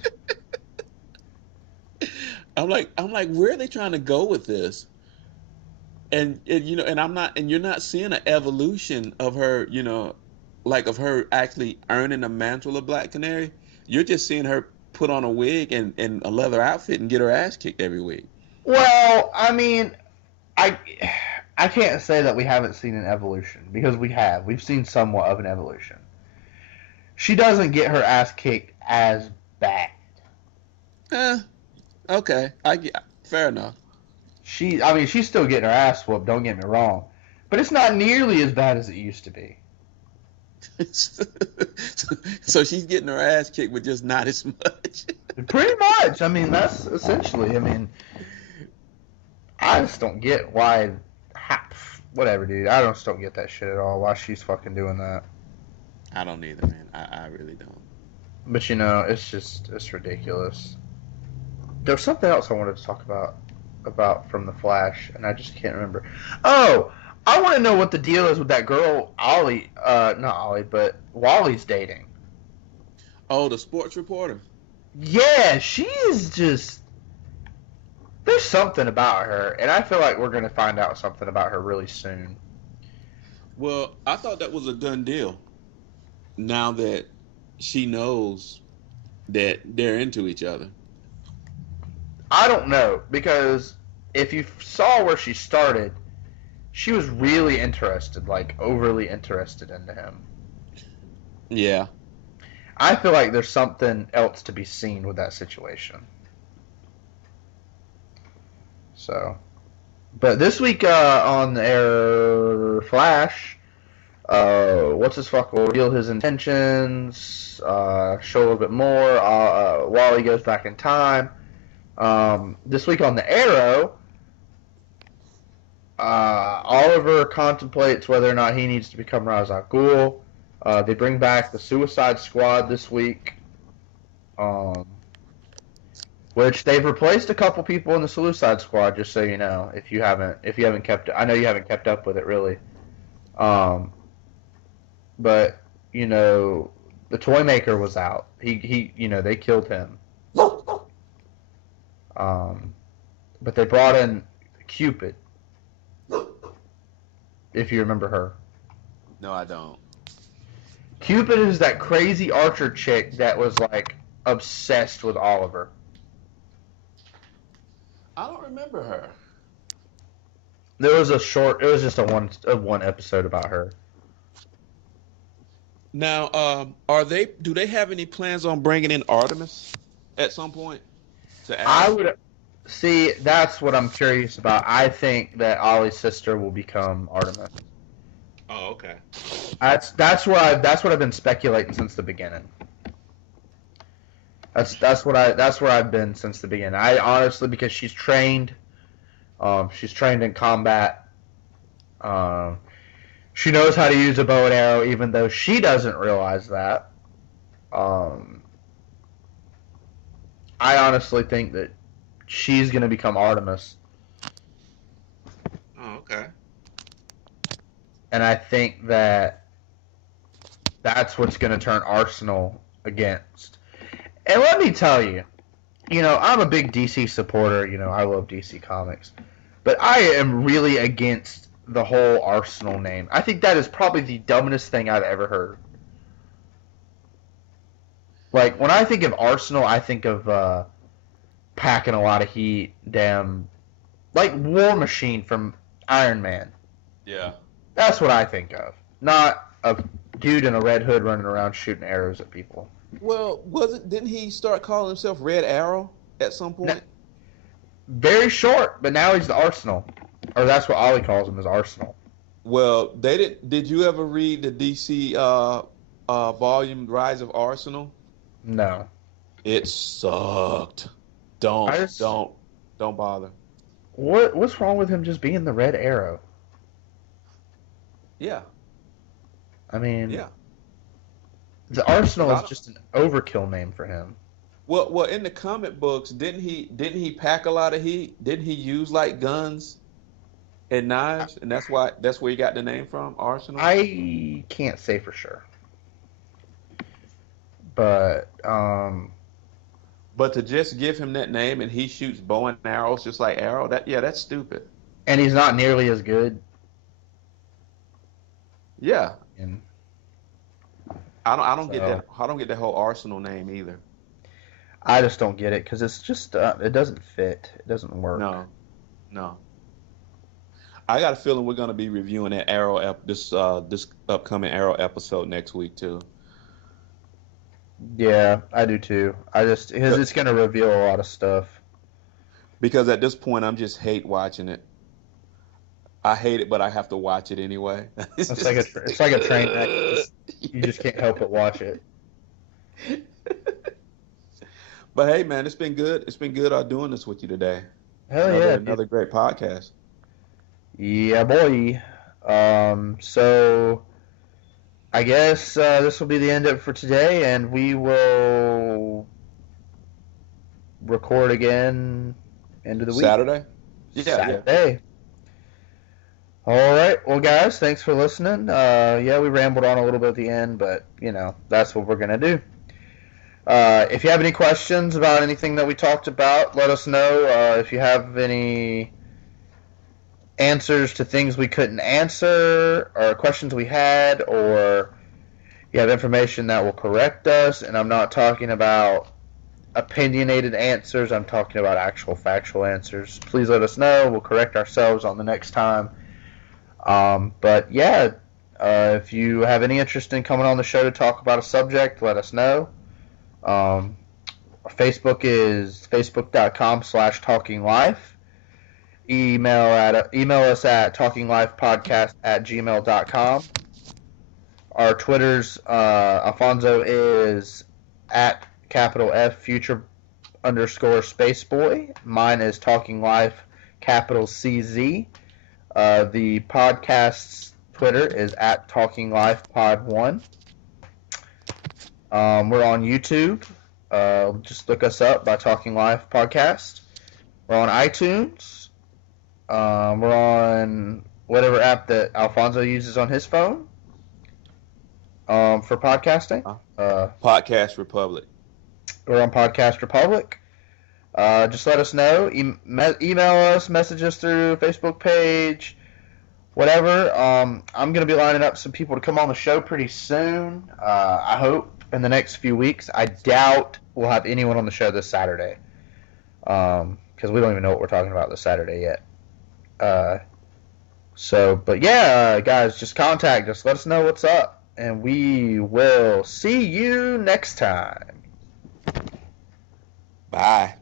I'm like, where are they trying to go with this? And you're not seeing an evolution of her, like of her actually earning a mantle of Black Canary. You're just seeing her put on a wig and a leather outfit and get her ass kicked every week. Well, I mean, I I can't say that we haven't seen an evolution because we have. We've seen somewhat of an evolution. She doesn't get her ass kicked as bad. Eh, okay, I get fair enough. I mean, she's still getting her ass whooped. Don't get me wrong, but it's not nearly as bad as it used to be. so, so she's getting her ass kicked, but just not as much. Pretty much. I mean, that's essentially. I mean, I just don't get why. Whatever, dude. I just don't get that shit at all. Why she's fucking doing that. I don't either, man. I really don't. But it's ridiculous. There was something else I wanted to talk about from the Flash, and I just can't remember. Oh, I want to know what the deal is with that girl Ollie. Not Ollie, but Wally's dating. Oh, the sports reporter. Yeah, she is just There's something about her, and I feel like we're going to find out something about her really soon. Well, I thought that was a done deal. Now that she knows that they're into each other. I don't know, because if you saw where she started, she was really interested, like overly interested into him. Yeah. I feel like there's something else to be seen with that situation. So, but this week on the air, Flash, what's his fuck will reveal his intentions, show a little bit more. Wally goes back in time. This week on the Arrow, Oliver contemplates whether or not he needs to become Ra's al Ghul. They bring back the Suicide Squad this week, um, which they've replaced a couple people in the Suicide Squad. Just so you know, if you haven't kept, I know you haven't kept up with it really. Um, but you know, the toy maker was out. They killed him. Um, but they brought in Cupid, if you remember her. No, I don't. Cupid is that crazy archer chick that was like obsessed with Oliver. I don't remember her. There was a short. It was just a one episode about her. Now, do they have any plans on bringing in Artemis at some point to I add? would see. That's what I'm curious about. I think that Ollie's sister will become Artemis. Oh, okay. That's what I've been speculating since the beginning. That's where I've been since the beginning. I honestly, because she's trained in combat. Um, she knows how to use a bow and arrow, even though she doesn't realize that. Um, I honestly think that she's going to become Artemis, Oh, okay. and I think that that's what's going to turn Arsenal against. And let me tell you, I'm a big DC supporter. I love DC Comics, but I am really against the whole Arsenal name. I think that is probably the dumbest thing I've ever heard. Like when I think of Arsenal, I think of packing a lot of heat. Damn, like War Machine from Iron Man. Yeah. That's what I think of. Not a dude in a red hood running around shooting arrows at people. Well, didn't he start calling himself Red Arrow at some No, point? very short, but now he's the Arsenal, or that's what Ollie calls him, is Arsenal. Well, they did you ever read the DC volume Rise of Arsenal? No, It sucked. I Don't just don't don't bother. what's wrong with him just being the Red Arrow? Yeah. I mean, Yeah. the 'Cause Arsenal I is don't, just an overkill name for him. well, in the comic books, didn't he pack a lot of heat? Didn't he use like guns and knives, and that's where he got the name from, Arsenal? I can't say for sure, but But to just give him that name and he shoots bow and arrows just like Arrow, that's stupid. and he's not nearly as good. Yeah. And I don't get so that I don't get that whole Arsenal name either. I just don't get it because it's just it doesn't fit. It doesn't work. No. No. I got a feeling we're gonna be reviewing that this upcoming Arrow episode next week too. Yeah, I do too. I just because But- it's gonna reveal a lot of stuff. Because at this point I'm just hate watching it. I hate it, but I have to watch it anyway. It's It's like a just it's like a train wreck. You just can't help but watch it. But hey, man, it's been good. It's been good doing this with you today. Hell Another yeah, dude. another great podcast. Yeah, boy. So I guess this will be the end of it for today, and we will record again end of the week, Saturday? Yeah, yeah. Saturday. All right, well, guys, thanks for listening. Yeah, we rambled on a little bit at the end, but that's what we're gonna do. If you have any questions about anything that we talked about, let us know. If you have any answers to things we couldn't answer, or questions we had, or you have information that will correct us, and I'm not talking about opinionated answers, I'm talking about actual factual answers, please let us know. We'll correct ourselves on the next time. But yeah, if you have any interest in coming on the show to talk about a subject, let us know. Facebook is facebook.com/talkinglife. Email us at talkinglifepodcast@gmail.com. Our Twitters, Alfonso is at capital F future underscore spaceboy. Mine is Talking Life capital CZ. The podcast's Twitter is at Talking Life Pod 1. We're on YouTube. Just look us up by Talking Life Podcast. We're on iTunes. We're on whatever app that Alfonso uses on his phone for podcasting. Podcast Republic. We're on Podcast Republic. Just let us know. Email us, message us through Facebook page, whatever. I'm going to be lining up some people to come on the show pretty soon. I hope in the next few weeks. I doubt we'll have anyone on the show this Saturday, because we don't even know what we're talking about this Saturday yet. But yeah, guys, just contact us. Let us know what's up, and we will see you next time. Bye.